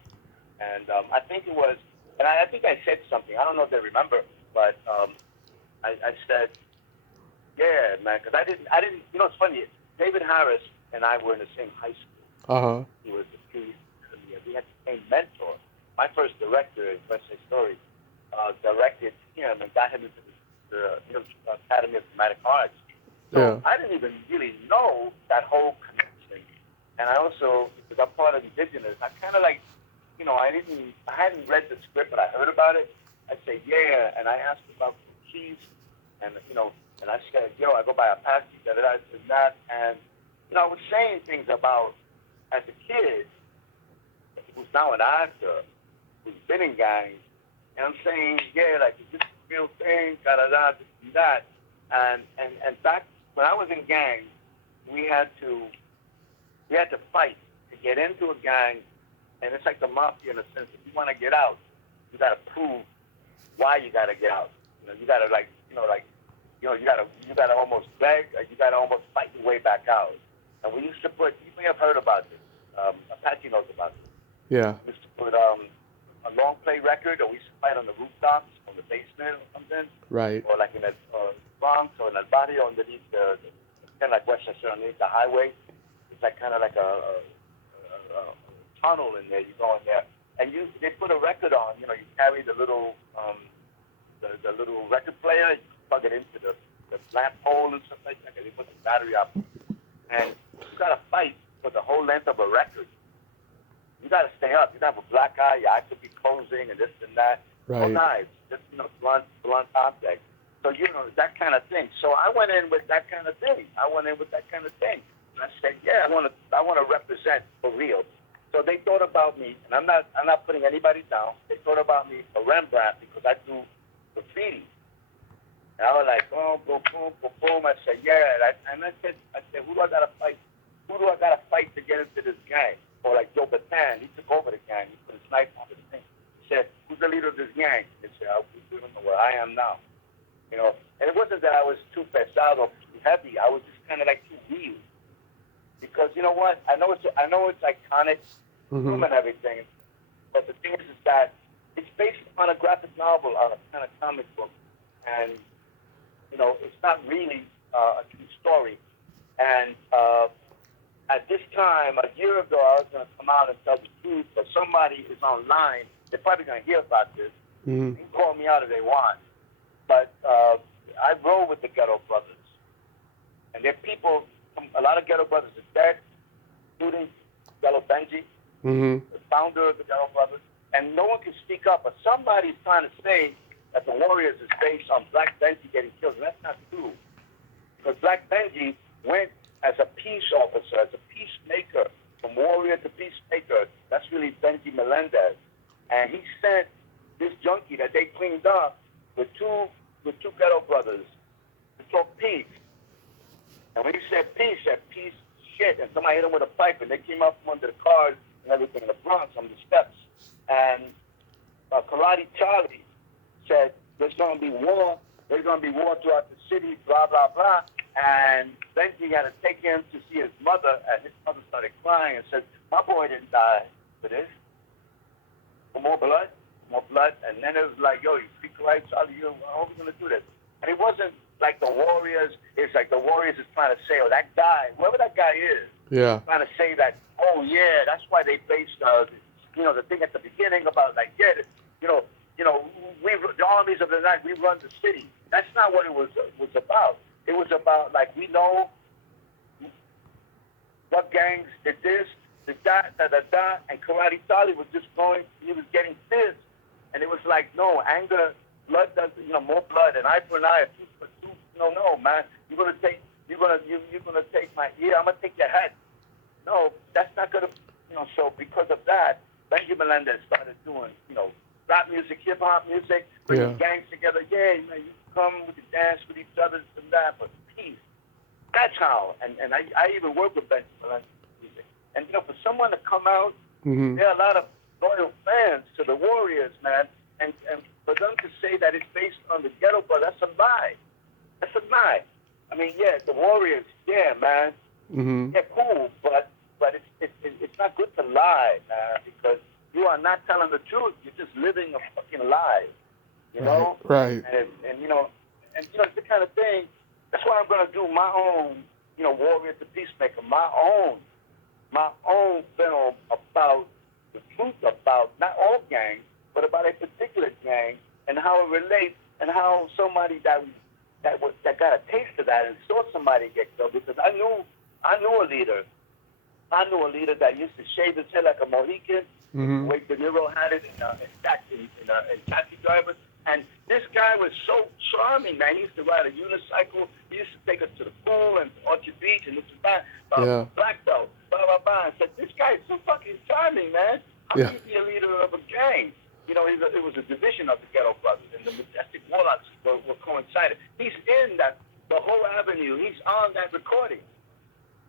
And I think it was, and I think I said something, I don't know if they remember, but I said, yeah, man, because I didn't, it's funny, David Harris and I were in the same high school. He was a few years ago. We had the same mentor. My first director in West Side Story directed him and got him into the Academy of Dramatic Arts. So I didn't even really know that whole connection. And I also, because I'm part of Indigenous, I kind of like, I hadn't read the script, but I heard about it. I said, yeah, and I asked about keys, and and I said, I go by Apache, that, and I was saying things about, as a kid, who's now an actor, who's been in gangs, and I'm saying, like, is this a real thing, this and that, and back when I was in gangs, we had to fight to get into a gang, and it's like the mafia in a sense. If you want to get out, you got to prove why you got to get out. You got to you got to almost beg, or you got to almost fight your way back out. And we used to put, you may have heard about this. Apache knows about this. Yeah. We used to put a long play record, or we used to fight on the rooftops, on the basement or something. Right. Or like in a Bronx or in El Barrio underneath kind of like Westchester underneath the highway. It's like kind of like a tunnel in there. You go in there, and they put a record on. You carry the little the little record player, you plug it into the lamp pole and stuff like that. And they put the battery up, and you got to fight for the whole length of a record. You got to stay up. You got to have a black eye. Your eye could be closing and this and that. Right. No knives, just blunt object. So that kind of thing. So I went in with that kind of thing. And I said, yeah, I want to represent for real. So they thought about me, and I'm not putting anybody down. They thought about me for Rembrandt because I do graffiti. And I was like, boom, boom, boom, boom, boom. I said, yeah. And I said, who do I gotta fight? Who do I gotta fight to get into this gang? Or like Joe Batan, he took over the gang. He put a sniper on the thing. He said, who's the leader of this gang? He said, we don't know where I am now. And it wasn't that I was too pesado or too heavy. I was just kind of like too real. Because you know what? I know it's iconic, and everything. But the thing is that it's based on a graphic novel, on a kind of comic book, and it's not really a true story. And at this time, a year ago, I was going to come out and tell the truth, but somebody is online. They're probably going to hear about this. They can call me out if they want. But I roll with the Ghetto Brothers. And there are people, a lot of Ghetto Brothers are dead, including Yellow Benji, the founder of the Ghetto Brothers. And no one can speak up, but somebody's trying to say that the Warriors is based on Black Benji getting killed. And that's not true. Because Black Benji went as a peace officer, as a peacemaker, from warrior to peacemaker. That's really Benji Melendez. And he sent this junkie that they cleaned up with two Ghetto Brothers to talk peace. And when he said peace shit. And somebody hit him with a pipe, and they came up from under the cars and everything in the Bronx on the steps. And Karate Charlie said, there's going to be war. There's going to be war throughout the city, blah, blah, blah. And Benji had to take him to see his mother, and his mother started crying and said, my boy didn't die for this. For more blood. And then it was like, yo, you speak right, Charlie, how are we going to do this? And it wasn't like the Warriors. It's like the Warriors is trying to say, oh, that guy, whoever that guy is, trying to say that, oh, yeah, that's why they based, the thing at the beginning about, like, yeah, the armies of the night, we run the city. That's not what it was about. It was about, like, we know what gangs did this, did that, and Karate Charlie was just going, he was getting pissed. And it was like, no, anger, blood does, more blood, and eye for an eye, a tooth for a tooth. No, man, you're gonna take my ear, I'm gonna take your head. No, that's not gonna, so because of that, Benji Melendez started doing, rap music, hip hop music, bringing gangs together. Yeah, you come, we can dance with each other, this and that, but peace. That's how. And I even work with Benji Melendez music. And for someone to come out, there are a lot of loyal fans to the Warriors, man. And for them to say that it's based on the Ghetto Brothers, that's a lie. That's a lie. I mean, yeah, the Warriors, yeah, man. Yeah, cool, but it's not good to lie, man, because you are not telling the truth. You're just living a fucking lie, you know? Right. And it's the kind of thing. That's why I'm gonna do my own, Warrior to Peacemaker, my own film about the truth about not all gangs, but about a particular gang and how it relates and how somebody that got a taste of that and saw somebody get killed. Because I knew a leader. I knew a leader that used to shave his head like a Mohican. The way De Niro had it in taxi drivers. And this guy was so charming, man. He used to ride a unicycle. He used to take us to the pool and Orchard Beach and this and that. Black belt, blah, blah, blah. I said, this guy is so fucking charming, man. How can you be a leader of a gang? It was a division of the Ghetto Brothers, and the Majestic Warlocks were coincided. He's in the whole avenue. He's on that recording.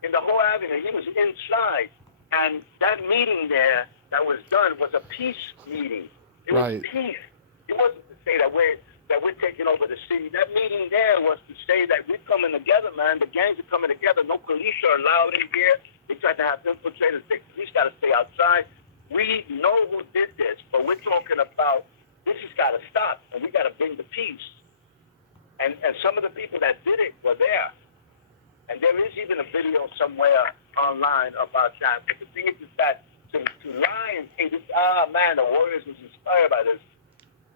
In the whole avenue, he was inside. And that meeting there that was done was a peace meeting. It was peace. It wasn't to say that we're taking over the city. That meeting there was to say that we're coming together, man. The gangs are coming together. No police are allowed in here. They tried to have infiltrators. The police got to stay outside. We know who did this, but we're talking about this has got to stop, and we got to bring the peace. And some of the people that did it were there. And there is even a video somewhere online about that. But the thing is that to lie and say, man, the Warriors was inspired by this,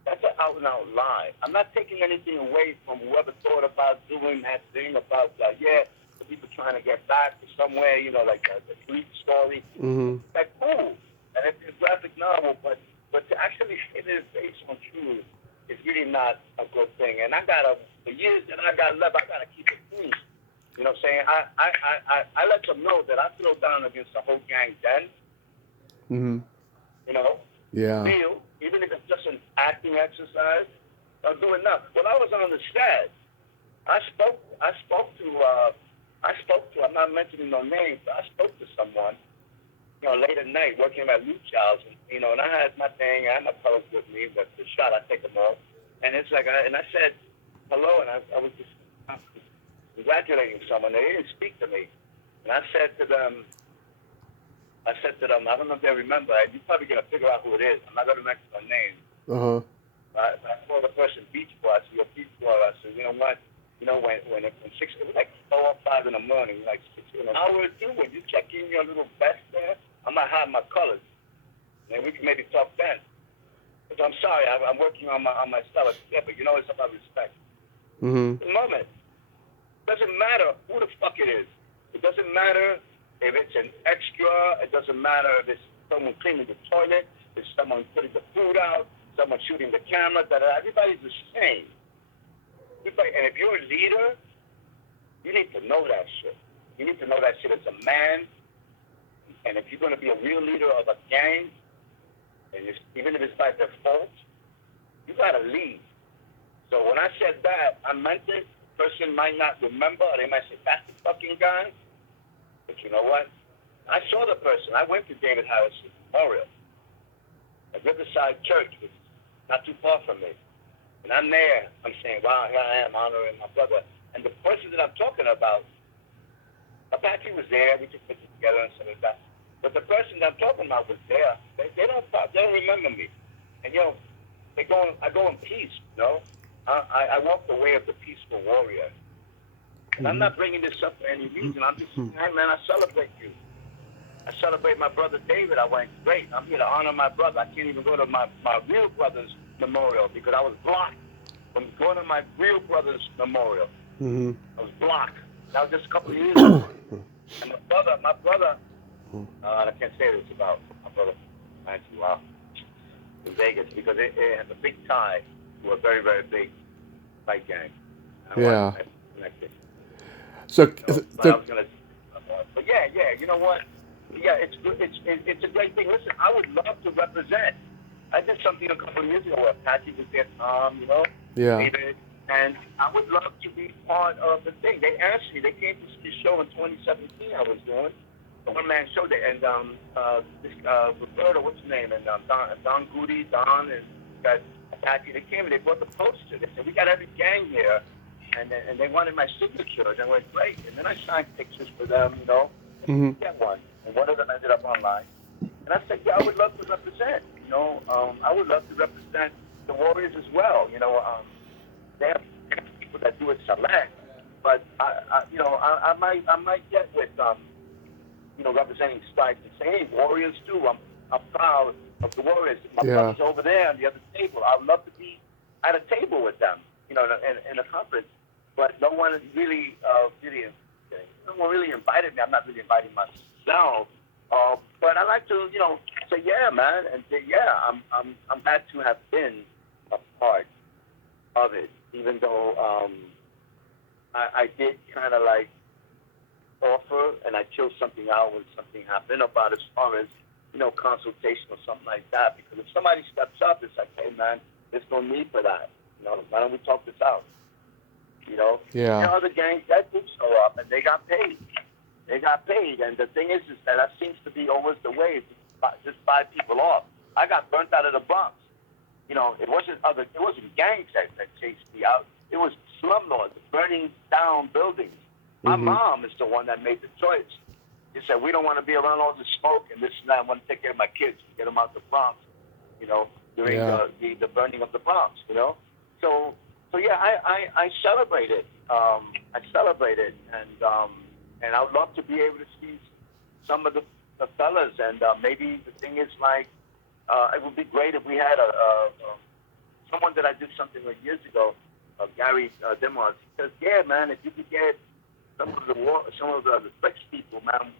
that's an out-and-out lie. I'm not taking anything away from whoever thought about doing that thing about, the people trying to get back to somewhere, like the Greek story. Mm-hmm. That's cool. And it's a graphic novel, but to actually say it is based on truth is really not a good thing. And the years that I got left, I got to keep it clean. You know what I'm saying? I let them know that I throw down against the whole gang then. Mm-hmm. Yeah. Real, even if it's just an acting exercise, I'll do enough. When I was on the set, I spoke to, I'm not mentioning no names, but I spoke to someone, late at night working at Luke Child's, and I had my thing, I had my colors with me, but the shot, I take them off. And it's like, I said hello, and I was just congratulating someone. They didn't speak to me. And I said to them, I don't know if they remember, you're probably going to figure out who it is. I'm not going to mention their name. Uh-huh. I called the person Beach Boy. I said, Beach Boy. I said, you know what? When it was like 4 or 5 in the morning, like 6 in an hour or two, when you check in your little vest there, I might hide my colors. And we can maybe talk then. But I'm sorry, I'm working on my style. Yeah, but it's about respect. Mm-hmm. The moment. It doesn't matter who the fuck it is. It doesn't matter if it's an extra. It doesn't matter if it's someone cleaning the toilet, if someone putting the food out, someone shooting the camera. Everybody's the same. And if you're a leader, you need to know that shit. You need to know that shit as a man. And if you're going to be a real leader of a gang, and even if it's by default, you got to lead. So when I said that, I meant it. Person might not remember, or they might say, that's the fucking guy. But you know what? I saw the person. I went to David Harris's memorial at Riverside Church, which is not too far from me. And I'm there. I'm saying, wow, here I am honoring my brother. And the person that I'm talking about, Apache was there. We took pictures together and stuff like that. But the person that I'm talking about was there. They don't remember me. And, I go in peace, I walk the way of the peaceful warrior. And I'm not bringing this up for any reason. I'm just saying, hey, man, I celebrate you. I celebrate my brother David. I went, great. I'm here to honor my brother. I can't even go to my real brother's memorial because I was blocked from going to my real brother's memorial. Mm-hmm. I was blocked. That was just a couple of years ago. And my brother, I can't say this about my brother, actually, wow, in Vegas because it has a big tie to a very, very big fight gang. Yeah. But yeah, you know what? Yeah, it's good. It's a great thing. Listen, I would love to represent. I did something a couple of years ago where Patty was there, Yeah. David, and I would love to be part of the thing. They asked me. They came to the show in 2017. I was doing a one-man show there, and Roberto, what's his name, and Don Goody, and got Patty. They came and they brought the poster. They said we got every gang here. And they wanted my signature, and I went, great. And then I signed pictures for them, and get one. And one of them ended up online. And I said, yeah, I would love to represent, I would love to represent the Warriors as well. They have people that do it select, but I might get with, representing Splat and say, hey, Warriors too. I'm proud of the Warriors. My brother's over there on the other table. I'd love to be at a table with them, in a conference. But no one really invited me. I'm not really inviting myself. But I like to, say, yeah, man, and say, yeah, I'm glad to have been a part of it, even though I did kind of like offer, and I chose something out when something happened about as far as, consultation or something like that. Because if somebody steps up, it's like, hey, man, there's no need for that. Why don't we talk this out? Yeah. There are other gangs that did show up, and they got paid. And the thing is that seems to be always the way, just buy people off. I got burnt out of the Bronx. It wasn't gangs that chased me out. It was slumlords burning down buildings. My mom is the one that made the choice. She said, we don't want to be around all the smoke and this and that. I want to take care of my kids, get them out the Bronx, during the burning of the Bronx, So So yeah, I celebrate it. I celebrate it, and I would love to be able to see some of the fellas. And maybe the thing is like, it would be great if we had someone that I did something with years ago, Gary Demars. He says, yeah, man, if you could get some of the Flex people, man,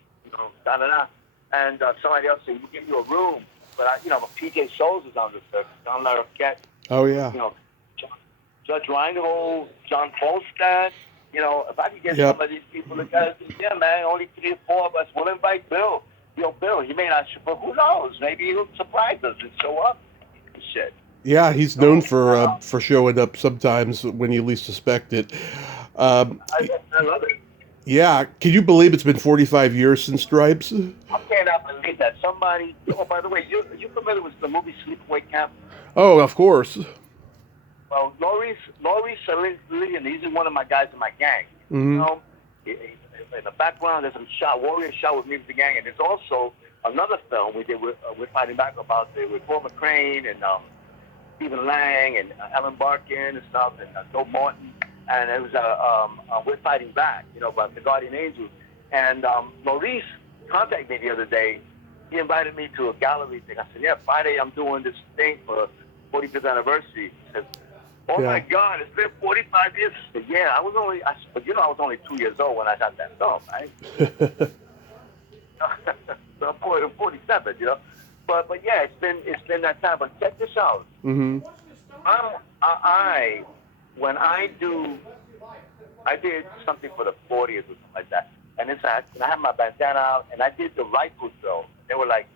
da da da, and somebody else said, we'll give you a room. But PJ Souls is on the circuit. Don Larroquette, Oh yeah. Judge Reinhold, John Folstad. If I could get Yep. some of these people together, yeah, man, only 3 or 4 of us. We'll invite Bill. Bill, he may not show, but who knows? Maybe he'll surprise us and show up. Shit. Yeah, he's known for showing up sometimes when you least suspect it. I love it. Yeah, can you believe it's been 45 years since Stripes? I cannot believe that somebody. Oh, by the way, you familiar with the movie Sleepaway Camp? Oh, of course. Well, Maurice Lillian, he's one of my guys in my gang. Mm-hmm. In the background, there's some Warrior shot with me with the gang, and there's also another film we did with Fighting Back about with Paul McCrane and Stephen Lang and Ellen Barkin and stuff, and Joe Morton, and it was We're Fighting Back, about the Guardian Angel. And Maurice contacted me the other day. He invited me to a gallery thing. I said, yeah, Friday I'm doing this thing for 45th anniversary. He said, oh my God, it's been 45 years. I said, yeah, I was only 2 years old when I got that film, right? So I'm 47, But yeah, it's been that time. But check this out. Mm-hmm. I did something for the 40th or something like that, and I had my bandana out, and I did the rifle drill. They were like,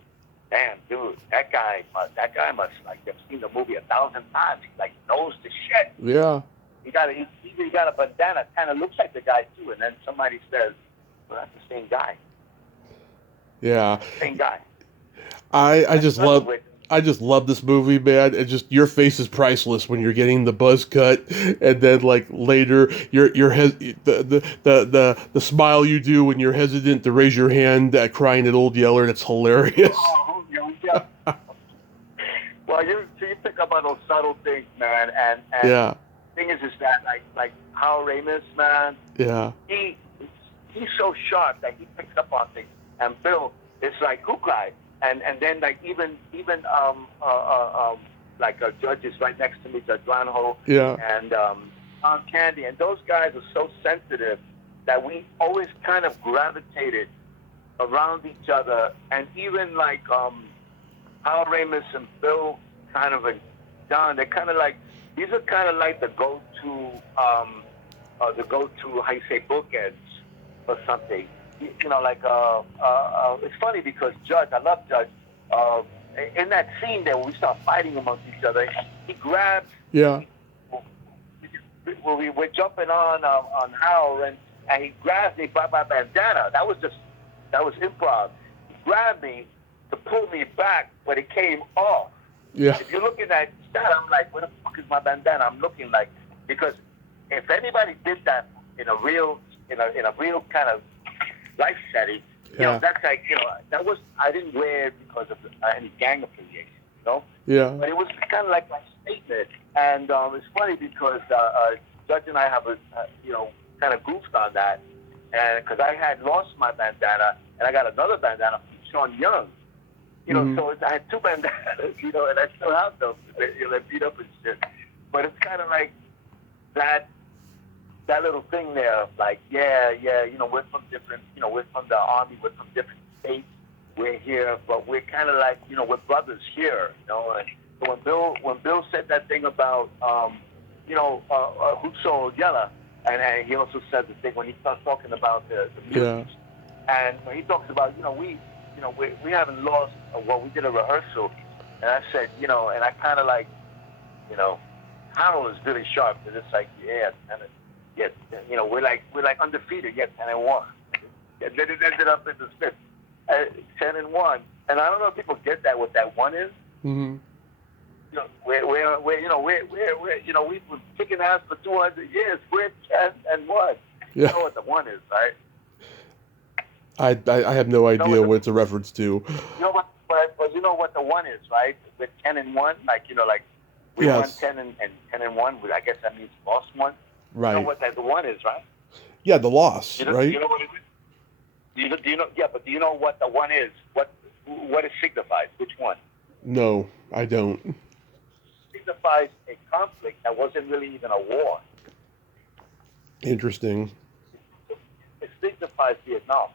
"Damn, dude, that guy must like have seen the movie 1,000 times. He like knows the shit." Yeah. He got a bandana, kind of looks like the guy too. And then somebody says, "Well, that's the same guy." Yeah. Same guy. I just love this movie, man. It's just your face is priceless when you're getting the buzz cut, and then like later the smile you do when you're hesitant to raise your hand at crying at Old Yeller. That's hilarious. Oh, yeah. Well, you pick up on those subtle things, man, and yeah. The thing is that like Hal Ramis, man. Yeah. He's so sharp that he picks up on things, and Bill is like, who cried? And then like even like a judge is right next to me, Judge Reinhold, and Tom Candy, and those guys are so sensitive that we always kind of gravitated around each other, and even like Hal Ramis and Bill kind of John, they're kind of like these are kind of like the go-to how you say bookends or something. Like it's funny because Judge, I love Judge. In that scene there, when we start fighting amongst each other, he grabs. Yeah. We're jumping on Hal, and he grabs me by my bandana. That was improv. He grabbed me to pull me back, but it came off. Yeah. If you're looking at that, I'm like, where the fuck is my bandana? I'm looking like, because if anybody did that in a real kind of life setting, that's like, that was, I didn't wear it because of any gang affiliation, Yeah. But it was kind of like my statement. And it's funny because Judge and I have kind of goofed on that, and because I had lost my bandana, and I got another bandana from Sean Young, so I had 2 bandanas, and I still have them. They beat up and shit. But it's kind of like that little thing there, like, we're from different, we're from the Army, we're from different states, we're here, but we're kind of like, we're brothers here, And so when Bill said that thing about, Huso Yella, and he also said the thing when he starts talking about the music, and when he talks about, we haven't lost, we did a rehearsal, and I said, and I kind of like, Harold is really sharp, because it's like, yes, we're like undefeated, 10-1. And then it ended up in the Smith, 10-1. And I don't know if people get that, what that 1 is. Mm-hmm. We've been kicking ass for 200 years. We're 10-1. Yeah. You know what the 1 is, right? I have no idea what it's a reference to. You know what the 1 is, right? With 10-1, like We won Yes. 10-1. I guess that means lost one. You know Right. what that the one is, right? Yeah, the loss, Do right? you know what it is? Do you know? Yeah, but do you know what the one is? What it signifies? Which one? No, I don't. It signifies a conflict that wasn't really even a war. Interesting. It signifies Vietnam.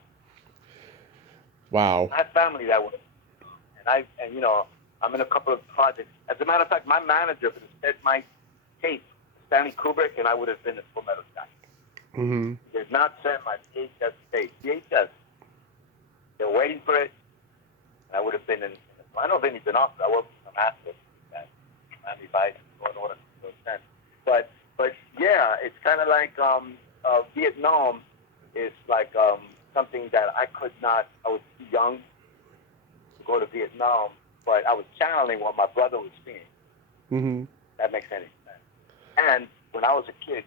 Wow. I have family that way, and you know, I'm in a couple of projects. As a matter of fact, my manager would have said my tape, Stanley Kubrick, and I would have been a Full Metal Jacket. Mm-hmm. He did not send my VHS tape. VHS. They're waiting for it. And I would have been in. I know Vinny's been off. I worked with some assets that Miami Vice in order to send. But yeah, it's kind of like Vietnam is like something that I could not. I was too young to go to Vietnam, but I was channeling what my brother was seeing. Mm-hmm. That makes any sense. And when I was a kid,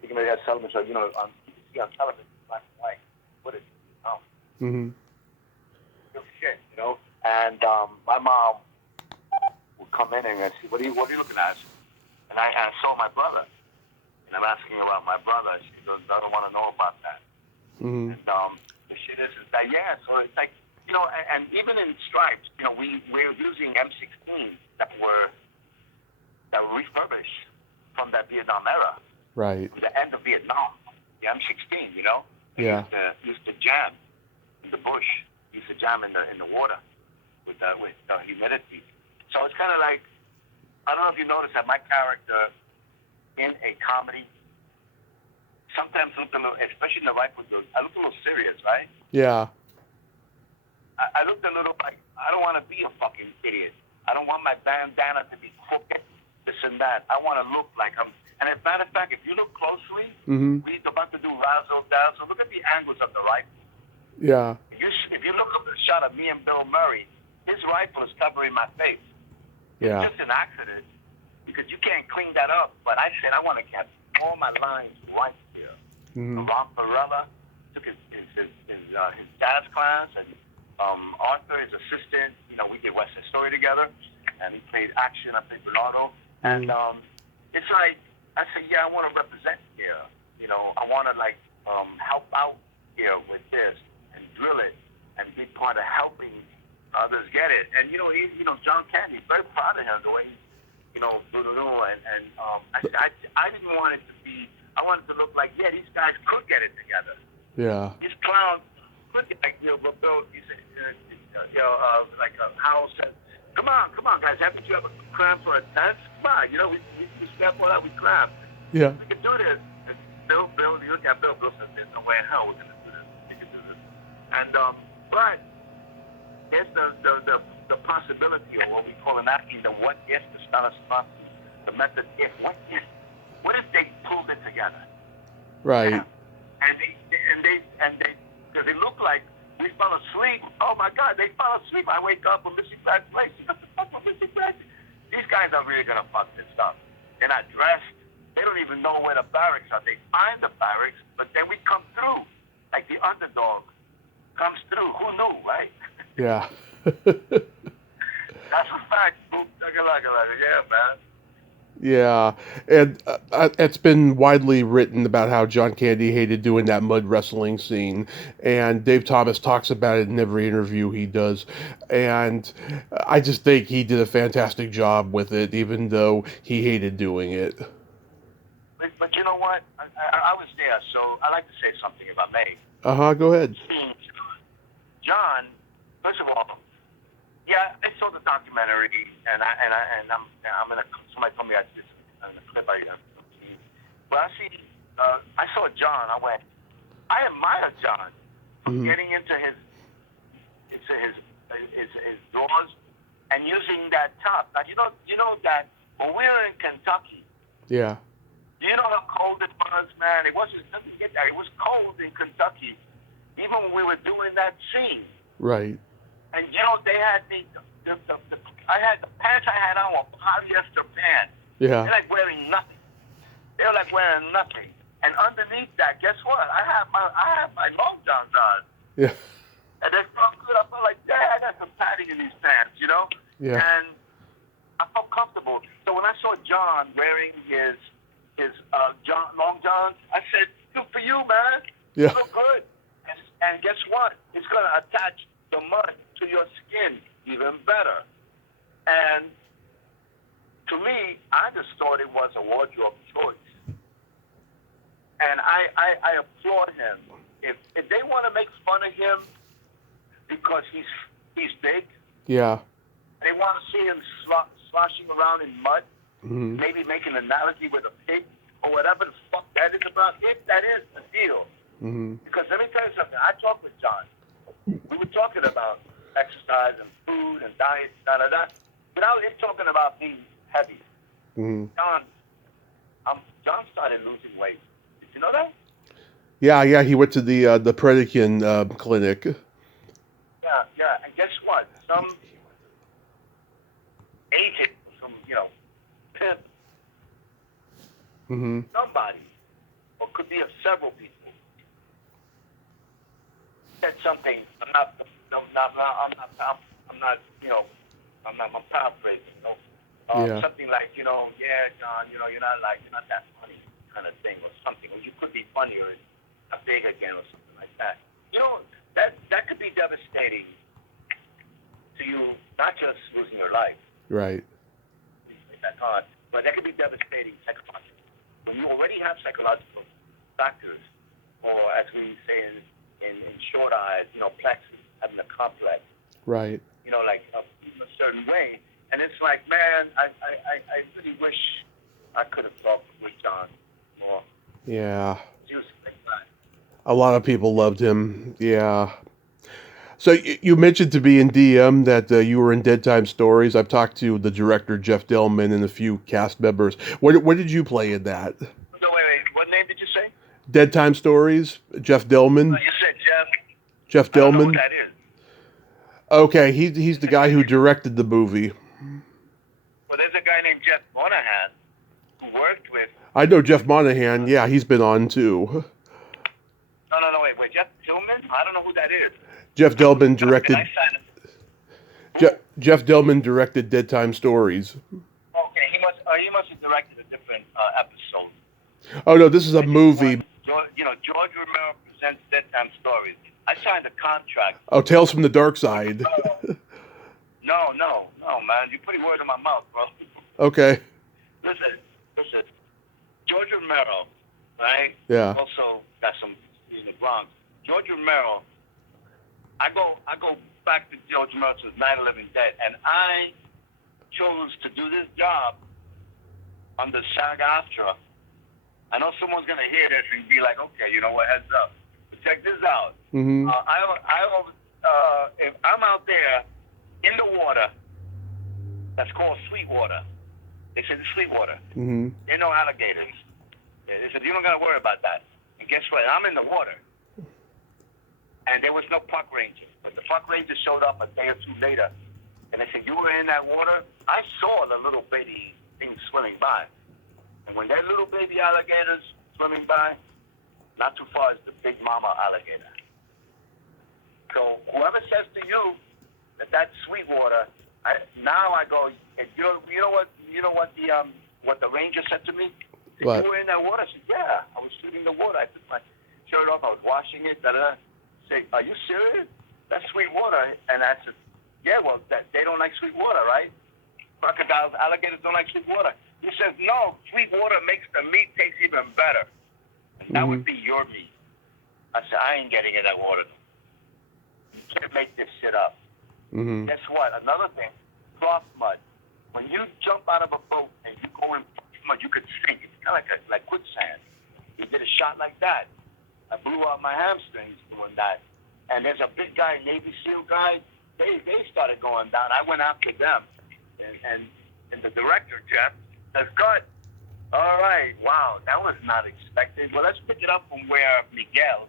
thinking about that television show, you know, you can see on television, black and white. What is it? Oh, Mm-hmm. real shit, you know. And my mom would come in and I said, "What are you looking at?" And I saw my brother, and I'm asking about my brother. She goes, "I don't want to know about that." Mm-hmm. And the shit is that yeah. So it's like, you know, and even in Stripes, you know, we're using M16s that were refurbished from that Vietnam era. Right. From the end of Vietnam, the M16, you know, they Yeah. used to jam in the bush, used to jam in the water with the humidity. So it's kind of like, I don't know if you noticed that my character in a comedy sometimes looked a little, especially in the right with I looked a little serious, right? Yeah. I looked a little like I don't want to be a fucking idiot. I don't want my bandana to be crooked, this and that. I want to look like I'm. And as a matter of fact, if you look closely, Mm-hmm. we're about to do razzle dazzle. Look at the angles of the rifle. Yeah. If you look up the shot of me and Bill Murray, his rifle is covering my face. It's Yeah. just an accident because you can't clean that up. But I said I want to get all my lines right here. Mm-hmm. Ron Perella took his dad's class, and Arthur, his assistant. You know, we did West Side Story together, and he played action. I played Bernardo, and it's like I said, yeah, I want to represent here. You know, I want to like help out here with this and drill it and be part of helping others get it. And you know, John Candy, very proud of him the way he, you know, and I didn't want it to be. I wanted to look like, yeah, these guys could get it together. Yeah. These clowns could get like, you know, Bill, like Howell said, come on, guys, haven't you ever crammed for a dance? Come on, you know, we snap all out, we cram. Yeah. We can do this. And Bill, you look at Bill says, there's no way in hell we're going to do this. We can do this. And, but there's the possibility of what we call in acting, the what if, the style of the method if. What if they pulled it together? Right. Yeah. And they, because they look like we fell asleep. Oh my God, they fell asleep. I wake up with Missy Black's place. What the fuck with Missy Black? These guys are really gonna fuck this up. They're not dressed. They don't even know where the barracks are. They find the barracks, but then we come through. Like the underdog comes through. Who knew, right? Yeah. That's a fact. Yeah, man. Yeah, and it's been widely written about how John Candy hated doing that mud wrestling scene, and Dave Thomas talks about it in every interview he does, and I just think he did a fantastic job with it, even though he hated doing it. But you know what? I was there, so I like to say something about May. Go ahead. John, first of all, yeah, I saw the documentary, and I'm in a. Somebody told me I did in the clip I see. But I saw John. I went. I admire John for getting into his drawers and using that top. Now you know that when we were in Kentucky. Yeah. Do you know how cold it was, man? It wasn't nothing to get there. It was cold in Kentucky, even when we were doing that scene. Right. And you know, they had I had the pants I had on were polyester pants. Yeah. They're like wearing nothing. They were like wearing nothing. And underneath that, guess what? I have my long johns on. Yeah. And they felt good. I felt like, yeah, I got some padding in these pants, you know? Yeah. And I felt comfortable. So when I saw John wearing his long johns, I said, "Good for you, man. Yeah. You look good." And guess what? It's gonna attach the mud to your skin even better. And to me, I just thought it was a wardrobe choice. And I applaud him. If they want to make fun of him because he's big, Yeah. they want to see him sloshing around in mud, Mm-hmm. maybe make an analogy with a pig or whatever the fuck that is about. If that is the deal. Mm-hmm. Because let me tell you something. I talked with John. We were talking about exercise and food and diet, da-da-da. Without him talking about being heavy. Mm-hmm. John started losing weight. Did you know that? Yeah. He went to the Predican clinic. Yeah. And guess what? Some agent, some, pimp, Mm-hmm. somebody, or could be of several people, said something. I'm paraphrasing. Yeah. Something like, John, you're not that funny, kind of thing, or something. Or you could be funnier and not big again, or something like that. That could be devastating to you, not just losing your life. Right. That's hard, but that could be devastating psychologically. When you already have psychological factors, or as we say in short eyes, plexus, having a complex, Right. like a certain way. And it's like, man, I really wish I could have talked with John more. Yeah. He was a big guy. A lot of people loved him. Yeah. So you mentioned to me in DM that you were in Dead Time Stories. I've talked to the director Jeff Dellman and a few cast members. What did you play in that? No, wait. What name did you say? Dead Time Stories. Jeff Dellman. You said Jeff. Jeff I don't know who Dellman. that is. Okay, he's the guy who directed the movie. Well, there's a guy named Jeff Monahan who worked with. I know Jeff Monahan. Yeah, he's been on too. No, wait. Jeff Tillman? I don't know who that is. Jeff Dellman directed. Did I sign it? Jeff Dellman directed Dead Time Stories. Okay, he must have directed a different episode. Oh no, this is a movie. George Romero presents Dead Time Stories. I signed a contract. Oh, Tales from the Dark Side. No, man. You're putting words in my mouth, bro. Okay. Listen. George Romero, right? Yeah. Also got some in the Bronx. George Romero. I go back to George Romero to 9/11 dead, and I chose to do this job under SAG-AFTRA. I know someone's gonna hear this and be like, okay, you know what? Heads up. But check this out. Mm-hmm. If I'm out there in the water, that's called sweet water. They said it's sweet water. Mm-hmm. There are no alligators. They said you don't gotta worry about that. And guess what? I'm in the water, and there was no park ranger. But the park ranger showed up a day or two later, and they said you were in that water. I saw the little baby things swimming by, and when that little baby alligators swimming by, not too far is the big mama alligator. So whoever says to you that that's sweet water, now I go. And you know what the ranger said to me? He said, What? you were in that water? I said, yeah, I was shooting the water. I took my shirt off. I was washing it. Say, are you serious? That's sweet water. And I said, yeah, well, they don't like sweet water, right? Crocodiles, alligators don't like sweet water. He says, no, sweet water makes the meat taste even better. And that would be your meat. I said, I ain't getting in that water. You can't make this shit up. Mm-hmm. Guess what? Another thing, cloth mud. When you jump out of a boat and you go in mud, you could sink. It's kind of like quicksand. You did a shot like that. I blew out my hamstrings doing that. And there's a big guy, Navy SEAL guy. They started going down. I went after them. And the director, Jeff, says, good. All right. Wow, that was not expected. Well, let's pick it up from where Miguel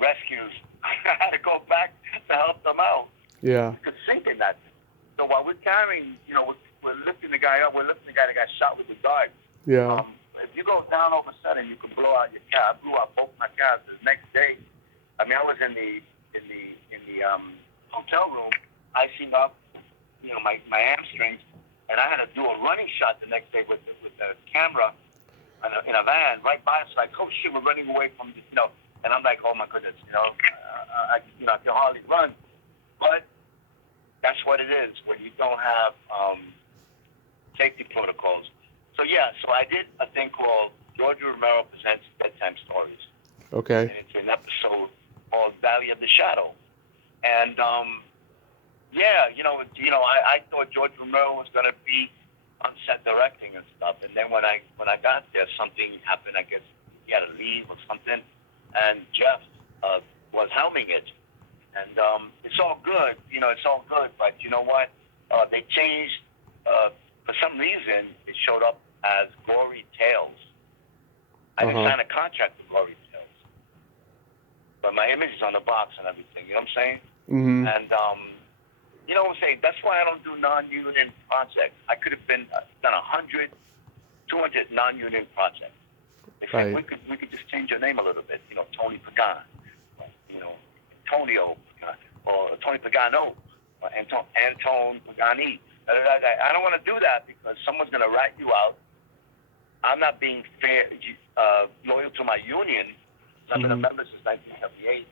rescues. I had to go back to help them out. Yeah. You could sink in that thing. So while we're carrying, we're lifting the guy up. We're lifting the guy that got shot with the dart. Yeah. If you go down all of a sudden, you can blow out your cab. I blew out both my cabs the next day. I mean, I was in the hotel room, icing up, my hamstrings, and I had to do a running shot the next day with the camera in a van right by us. Like, oh shit, we're running away from this, And I'm like, oh my goodness, I can hardly run. But that's what it is when you don't have safety protocols. So I did a thing called George Romero Presents Bedtime Stories. Okay. And it's an episode called Valley of the Shadow. And I thought George Romero was going to be on set directing and stuff. And then when I got there, something happened. I guess he had to leave or something. And Jeff was helming it. And it's all good, it's all good. But you know what? They changed. For some reason, it showed up as Gory Tales. I didn't sign a contract with Gory Tales. But my image is on the box and everything. You know what I'm saying? Mm-hmm. And that's why I don't do non-union projects. I could have done 100, 200 non-union projects. They said we could just change your name a little bit. Tony Pagan, Antonio Pagan, or Tony Pagano, or Antone Pagani. I don't want to do that because someone's going to rat you out. I'm not being fair, loyal to my union. I've been a member since 1978.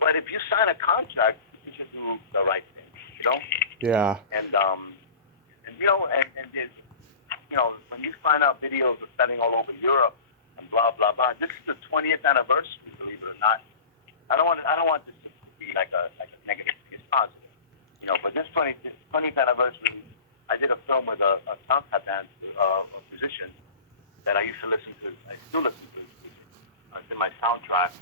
But if you sign a contract, you should do the right thing. Yeah. And when you find out videos are selling all over Europe and blah blah blah, this is the 20th anniversary, believe it or not. I don't want this to be like a negative. It's positive. But this 20th anniversary, I did a film with a soundtrack band of musicians that I used to listen to. I still listen to. It's in my soundtrack.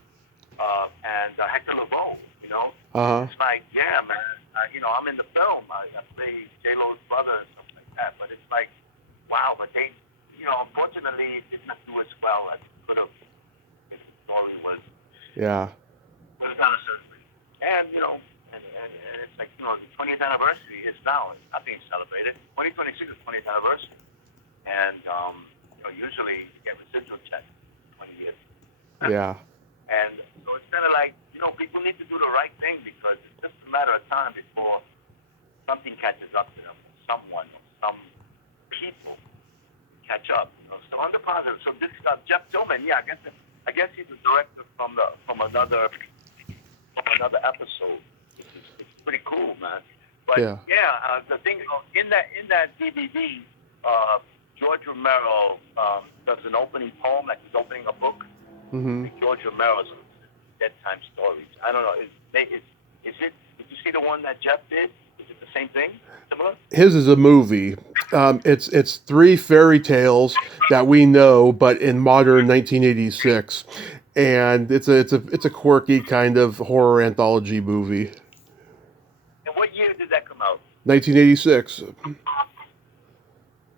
And Hector Lavoe, It's like, yeah, man, I'm in the film. I play J-Lo's brother and stuff like that. But it's like, wow, but they, unfortunately, it didn't do as well as it could have if the story was. Yeah. Was done a certain way. And, and it's like, the 20th anniversary is now. It's not being celebrated. 2026 is 20th anniversary. And, usually you get residual checks 20 years. Yeah. And so it's kind of like, people need to do the right thing because it's just a matter of time before something catches up to them, someone, or some people catch up. So on the positive, so this Jeff Tillman, I guess he's a director from another episode. It's pretty cool, man. But the thing in that DVD, George Romero does an opening poem, like he's opening a book. Mm-hmm. George Romero's Bedtime Stories. I don't know. Is it? Did you see the one that Jeff did? Is it the same thing? Similar? His is a movie. It's three fairy tales that we know, but in modern 1986, and it's a quirky kind of horror anthology movie. And what year did that come out? 1986.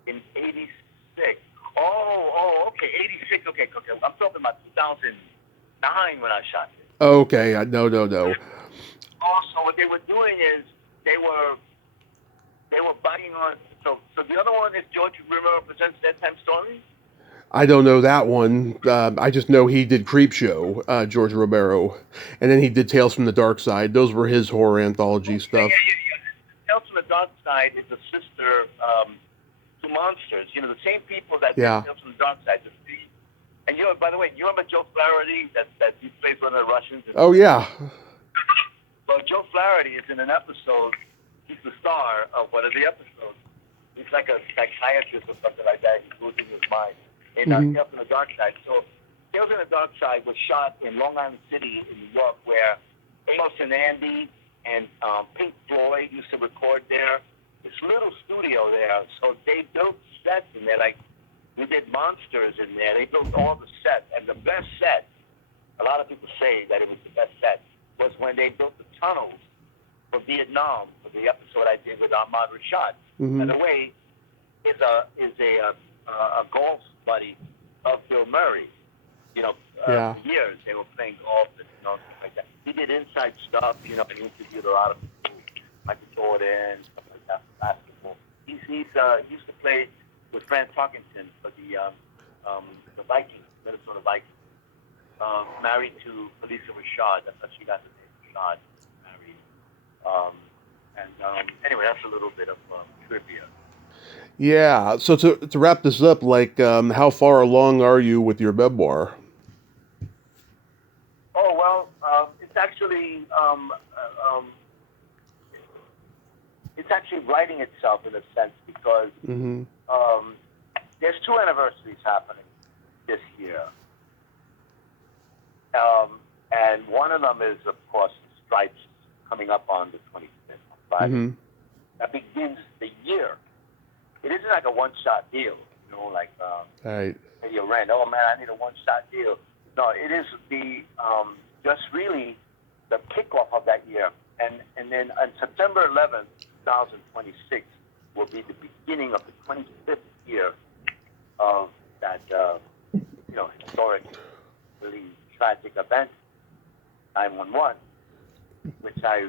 In 86. Oh, okay, 86. Okay. I'm talking about 2009 when I shot it. Okay, no. Also, what they were doing is they were biting on. So the other one is George Romero Presents Bedtime Stories. I don't know that one. I just know he did Creepshow, George Romero, and then he did Tales from the Dark Side. Those were his horror anthology stuff. Yeah. Tales from the Dark Side is a sister to Monsters. The same people that did Tales from the Dark Side. And by the way, you remember Joe Flaherty that he plays one of the Russians? Oh yeah. Well, Joe Flaherty is in an episode. He's the star of one of the episodes. He's like a psychiatrist or something like that. He's losing his mind in Tales from the Dark Side. So Tales from the Dark Side was shot in Long Island City in New York, where Amos and Andy and Pink Floyd used to record there. This little studio there. So they built sets in there. Like we did Monsters in there. They built all the sets. And the best set, a lot of people say that it was the best set, was when they built the tunnels for Vietnam, for the episode I did with Ahmad Rashad. Mm-hmm. By the way, is a golf buddy of Bill Murray. For years they were playing golf and things like that. He did inside stuff, and he interviewed a lot of people, Michael Jordan, stuff like that, basketball. He used to play with Fran Tarkenton for the Vikings, Minnesota Vikings. Married to Felicia Rashad. That's how she got the name Rashad. Married. And anyway, that's a little bit of trivia. Yeah. So to wrap this up, like, how far along are you with your memoir? Oh well, it's actually writing itself in a sense because Mm-hmm. um, there's two anniversaries happening this year, and one of them is, of course, Stripes coming up on the 25th on Friday. Mm-hmm. That begins the year. It isn't like a one-shot deal, like All right. pay your rent. Oh man, I need a one-shot deal. No, it is the just really the kickoff of that year, and then on September 11th, 2026 will be the beginning of the 25th year of that historic, really tragic event, 911, which I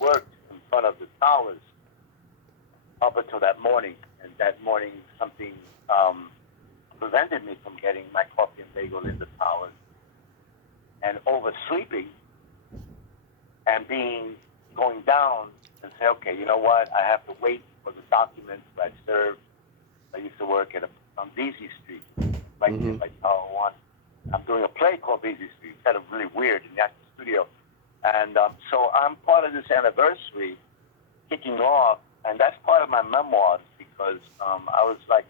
worked in front of the towers up until that morning, and that morning something prevented me from getting my coffee and bagel in the towers, and oversleeping and going down and say, okay, you know what? I have to wait for the documents I served. I used to work on Vesey Street, right there by Tower One. I'm doing a play called Vesey Street. It's kind of really weird in the acting studio, and so I'm part of this anniversary kicking off, and that's part of my memoirs because I was like,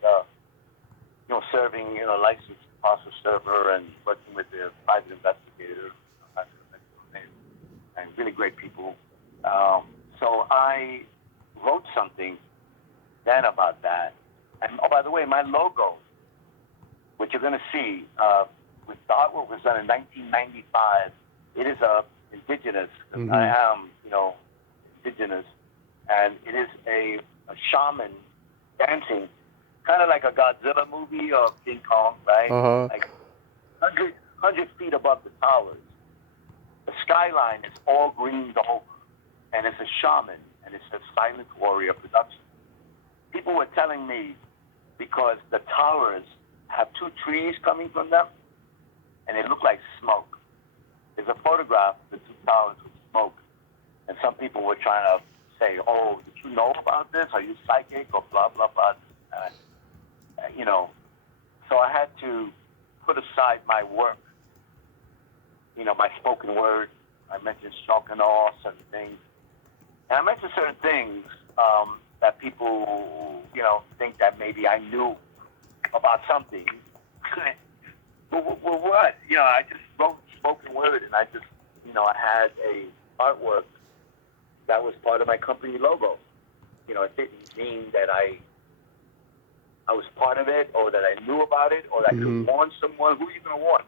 serving, licensed parcel server and working with the private investigator, and really great people. So I wrote something then about that. And oh, by the way, my logo, which you're going to see, with the artwork was done in 1995. It is indigenous. I am, indigenous, and it is a shaman dancing, kind of like a Godzilla movie or King Kong, right? Uh-huh. Like 100 feet above the towers. The skyline is all greened over, and it's a shaman, and it's a silent warrior production. People were telling me because the towers have two trees coming from them, and they look like smoke. There's a photograph of the two towers with smoke, and some people were trying to say, oh, did you know about this? Are you psychic or blah, blah, blah? So I had to put aside my work, my spoken word. I mentioned shock and awe, certain things. And I mentioned certain things that people, think that maybe I knew about something. Well, what? I just wrote spoken word, and I just, I had a artwork that was part of my company logo. It didn't mean that I was part of it, or that I knew about it, or that I could warn someone. Who are you going to warn?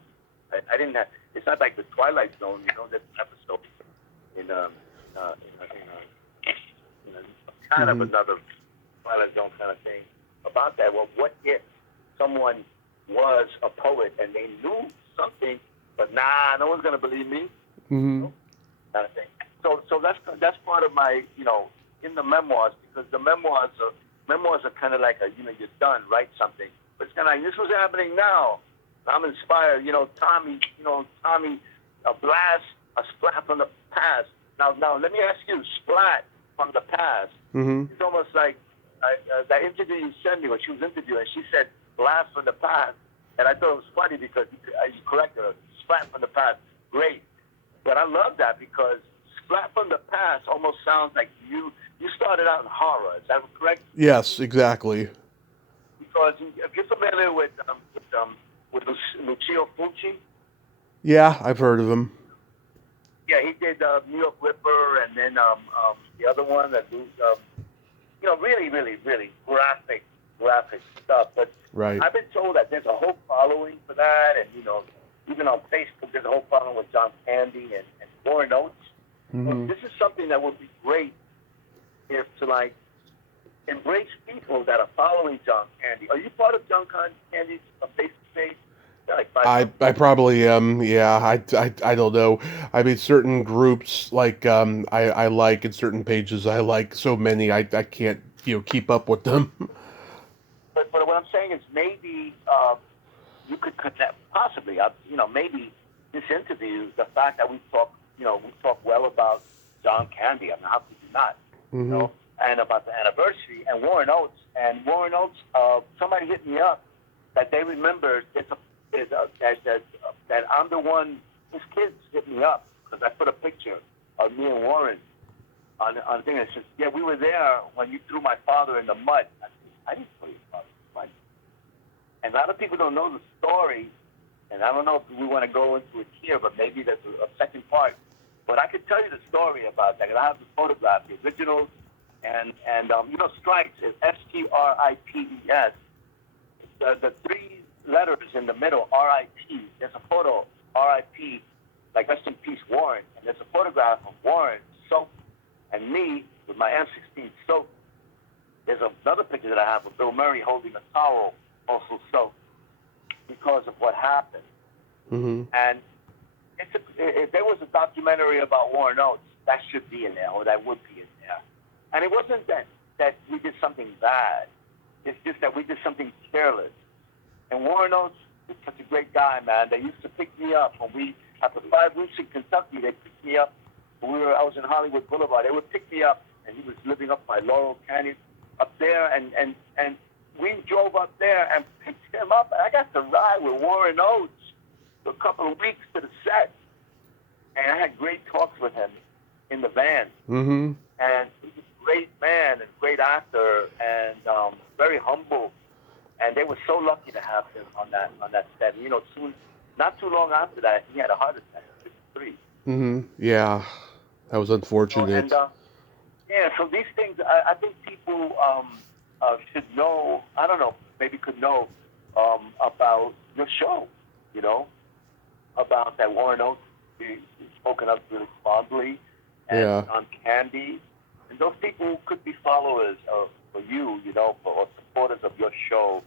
I didn't have. It's not like the Twilight Zone, that episode in kind of another Twilight Zone kind of thing about that. Well, what if someone was a poet and they knew something, but no one's going to believe me? Kind of thing. So that's part of my, in the memoirs, because the memoirs are kind of like you're done, write something, but it's kind of like, this was happening now. I'm inspired, Tommy, a blast, a splat from the past. Now let me ask you, splat from the past. It's almost like that interview you sent me when she was interviewing, she said blast from the past, and I thought it was funny because you corrected her, splat from the past, great. But I love that because splat from the past almost sounds like you started out in horror. Is that correct? Yes, exactly. Because if you're familiar with Lucio Fulci. Yeah, I've heard of him. Yeah, he did New York Ripper, and then the other one that really, really, really graphic stuff. But Right. I've been told that there's a whole following for that, and even on Facebook there's a whole following with John Candy and Warren Oates. Well, this is something that would be great if to embrace people that are following John Candy. Are you part of John Candy's Facebook page? I probably am. Yeah, I don't know. I mean, certain groups I like, and certain pages I like. So many I can't keep up with them. But what I'm saying is maybe you could connect, possibly. Maybe this interview, the fact that we talk well about John Candy. I mean, how could you not? Mm-hmm. You know, and about the anniversary and Warren Oates. And Warren Oates, somebody hit me up that they remembered that I'm the one. His kids hit me up because I put a picture of me and Warren on the thing. And says, "Yeah, we were there when you threw my father in the mud." I said, "I didn't throw your father in the mud." And a lot of people don't know the story. And I don't know if we want to go into it here, but maybe there's a second part. But I could tell you the story about that. And I have the photograph, the originals, and you know, Stripes is Stripes. The three letters in the middle, RIP. There's a photo, RIP, like rest in peace, Warren. And there's a photograph of Warren, Soap, and me with my M16 Soap. There's another picture that I have of Bill Murray holding a towel, also Soap, because of what happened. Mm-hmm. And if there was a documentary about Warren Oates, that should be in there, or that would be in there. And it wasn't that we did something bad. It's just that we did something careless. And Warren Oates is such a great guy, man. They used to pick me up when after 5 weeks in Kentucky, they picked me up. I was in Hollywood Boulevard. They would pick me up, and he was living up by Laurel Canyon up there, and we drove up there and picked him up. And I got to ride with Warren Oates for a couple of weeks to the set. And I had great talks with him in the van. Mm-hmm. And he's a great man and great actor and very humble. And they were so lucky to have him on that set. You know, not too long after that, he had a heart attack at 53. Mm-hmm. Yeah, that was unfortunate. Yeah, so these things, I think people should know, I don't know, maybe could know about your show, you know, about that Warren Oates is spoken up really fondly, and on Candy. And those people could be followers for you, you know, or supporters of your show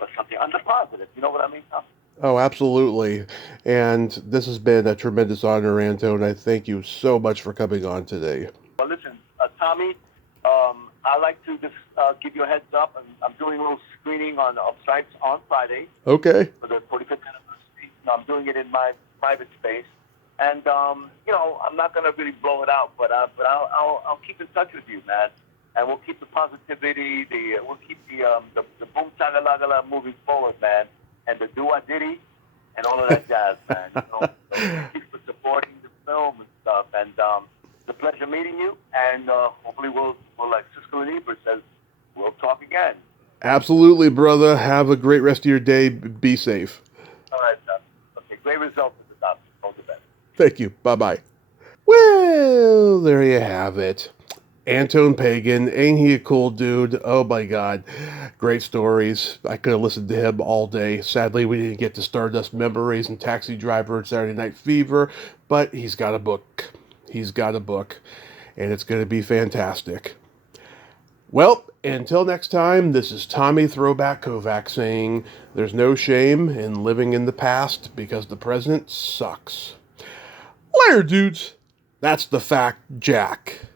or something. On the positive, you know what I mean, Tom? Oh, absolutely. And this has been a tremendous honor, Antone. I thank you so much for coming on today. Well, listen, Tommy, I'd like to just give you a heads up. I'm doing a little screening of Stripes on Friday. Okay. For the 45th anniversary. I'm doing it in my private space. And, you know, I'm not going to really blow it out, but I'll keep in touch with you, man. And we'll keep the positivity, we'll keep the boom chagalagala moving forward, man. And the do-a-diddy and all of that jazz, man. You know, so thanks for supporting the film and stuff. And it's a pleasure meeting you. And hopefully we'll, like Siskel and Ebert says, we'll talk again. Absolutely, brother. Have a great rest of your day. Be safe. All right, okay. Great results at the top. All the best. Thank you. Bye-bye. Well, there you have it. Antone Pagan, ain't he a cool dude? Oh my God. Great stories. I could have listened to him all day. Sadly, we didn't get to Stardust Memories and Taxi Driver and Saturday Night Fever, but he's got a book. He's got a book, and it's going to be fantastic. Well, until next time, this is Tommy Throwback Kovac saying there's no shame in living in the past because the present sucks. Later, dudes. That's the fact, Jack.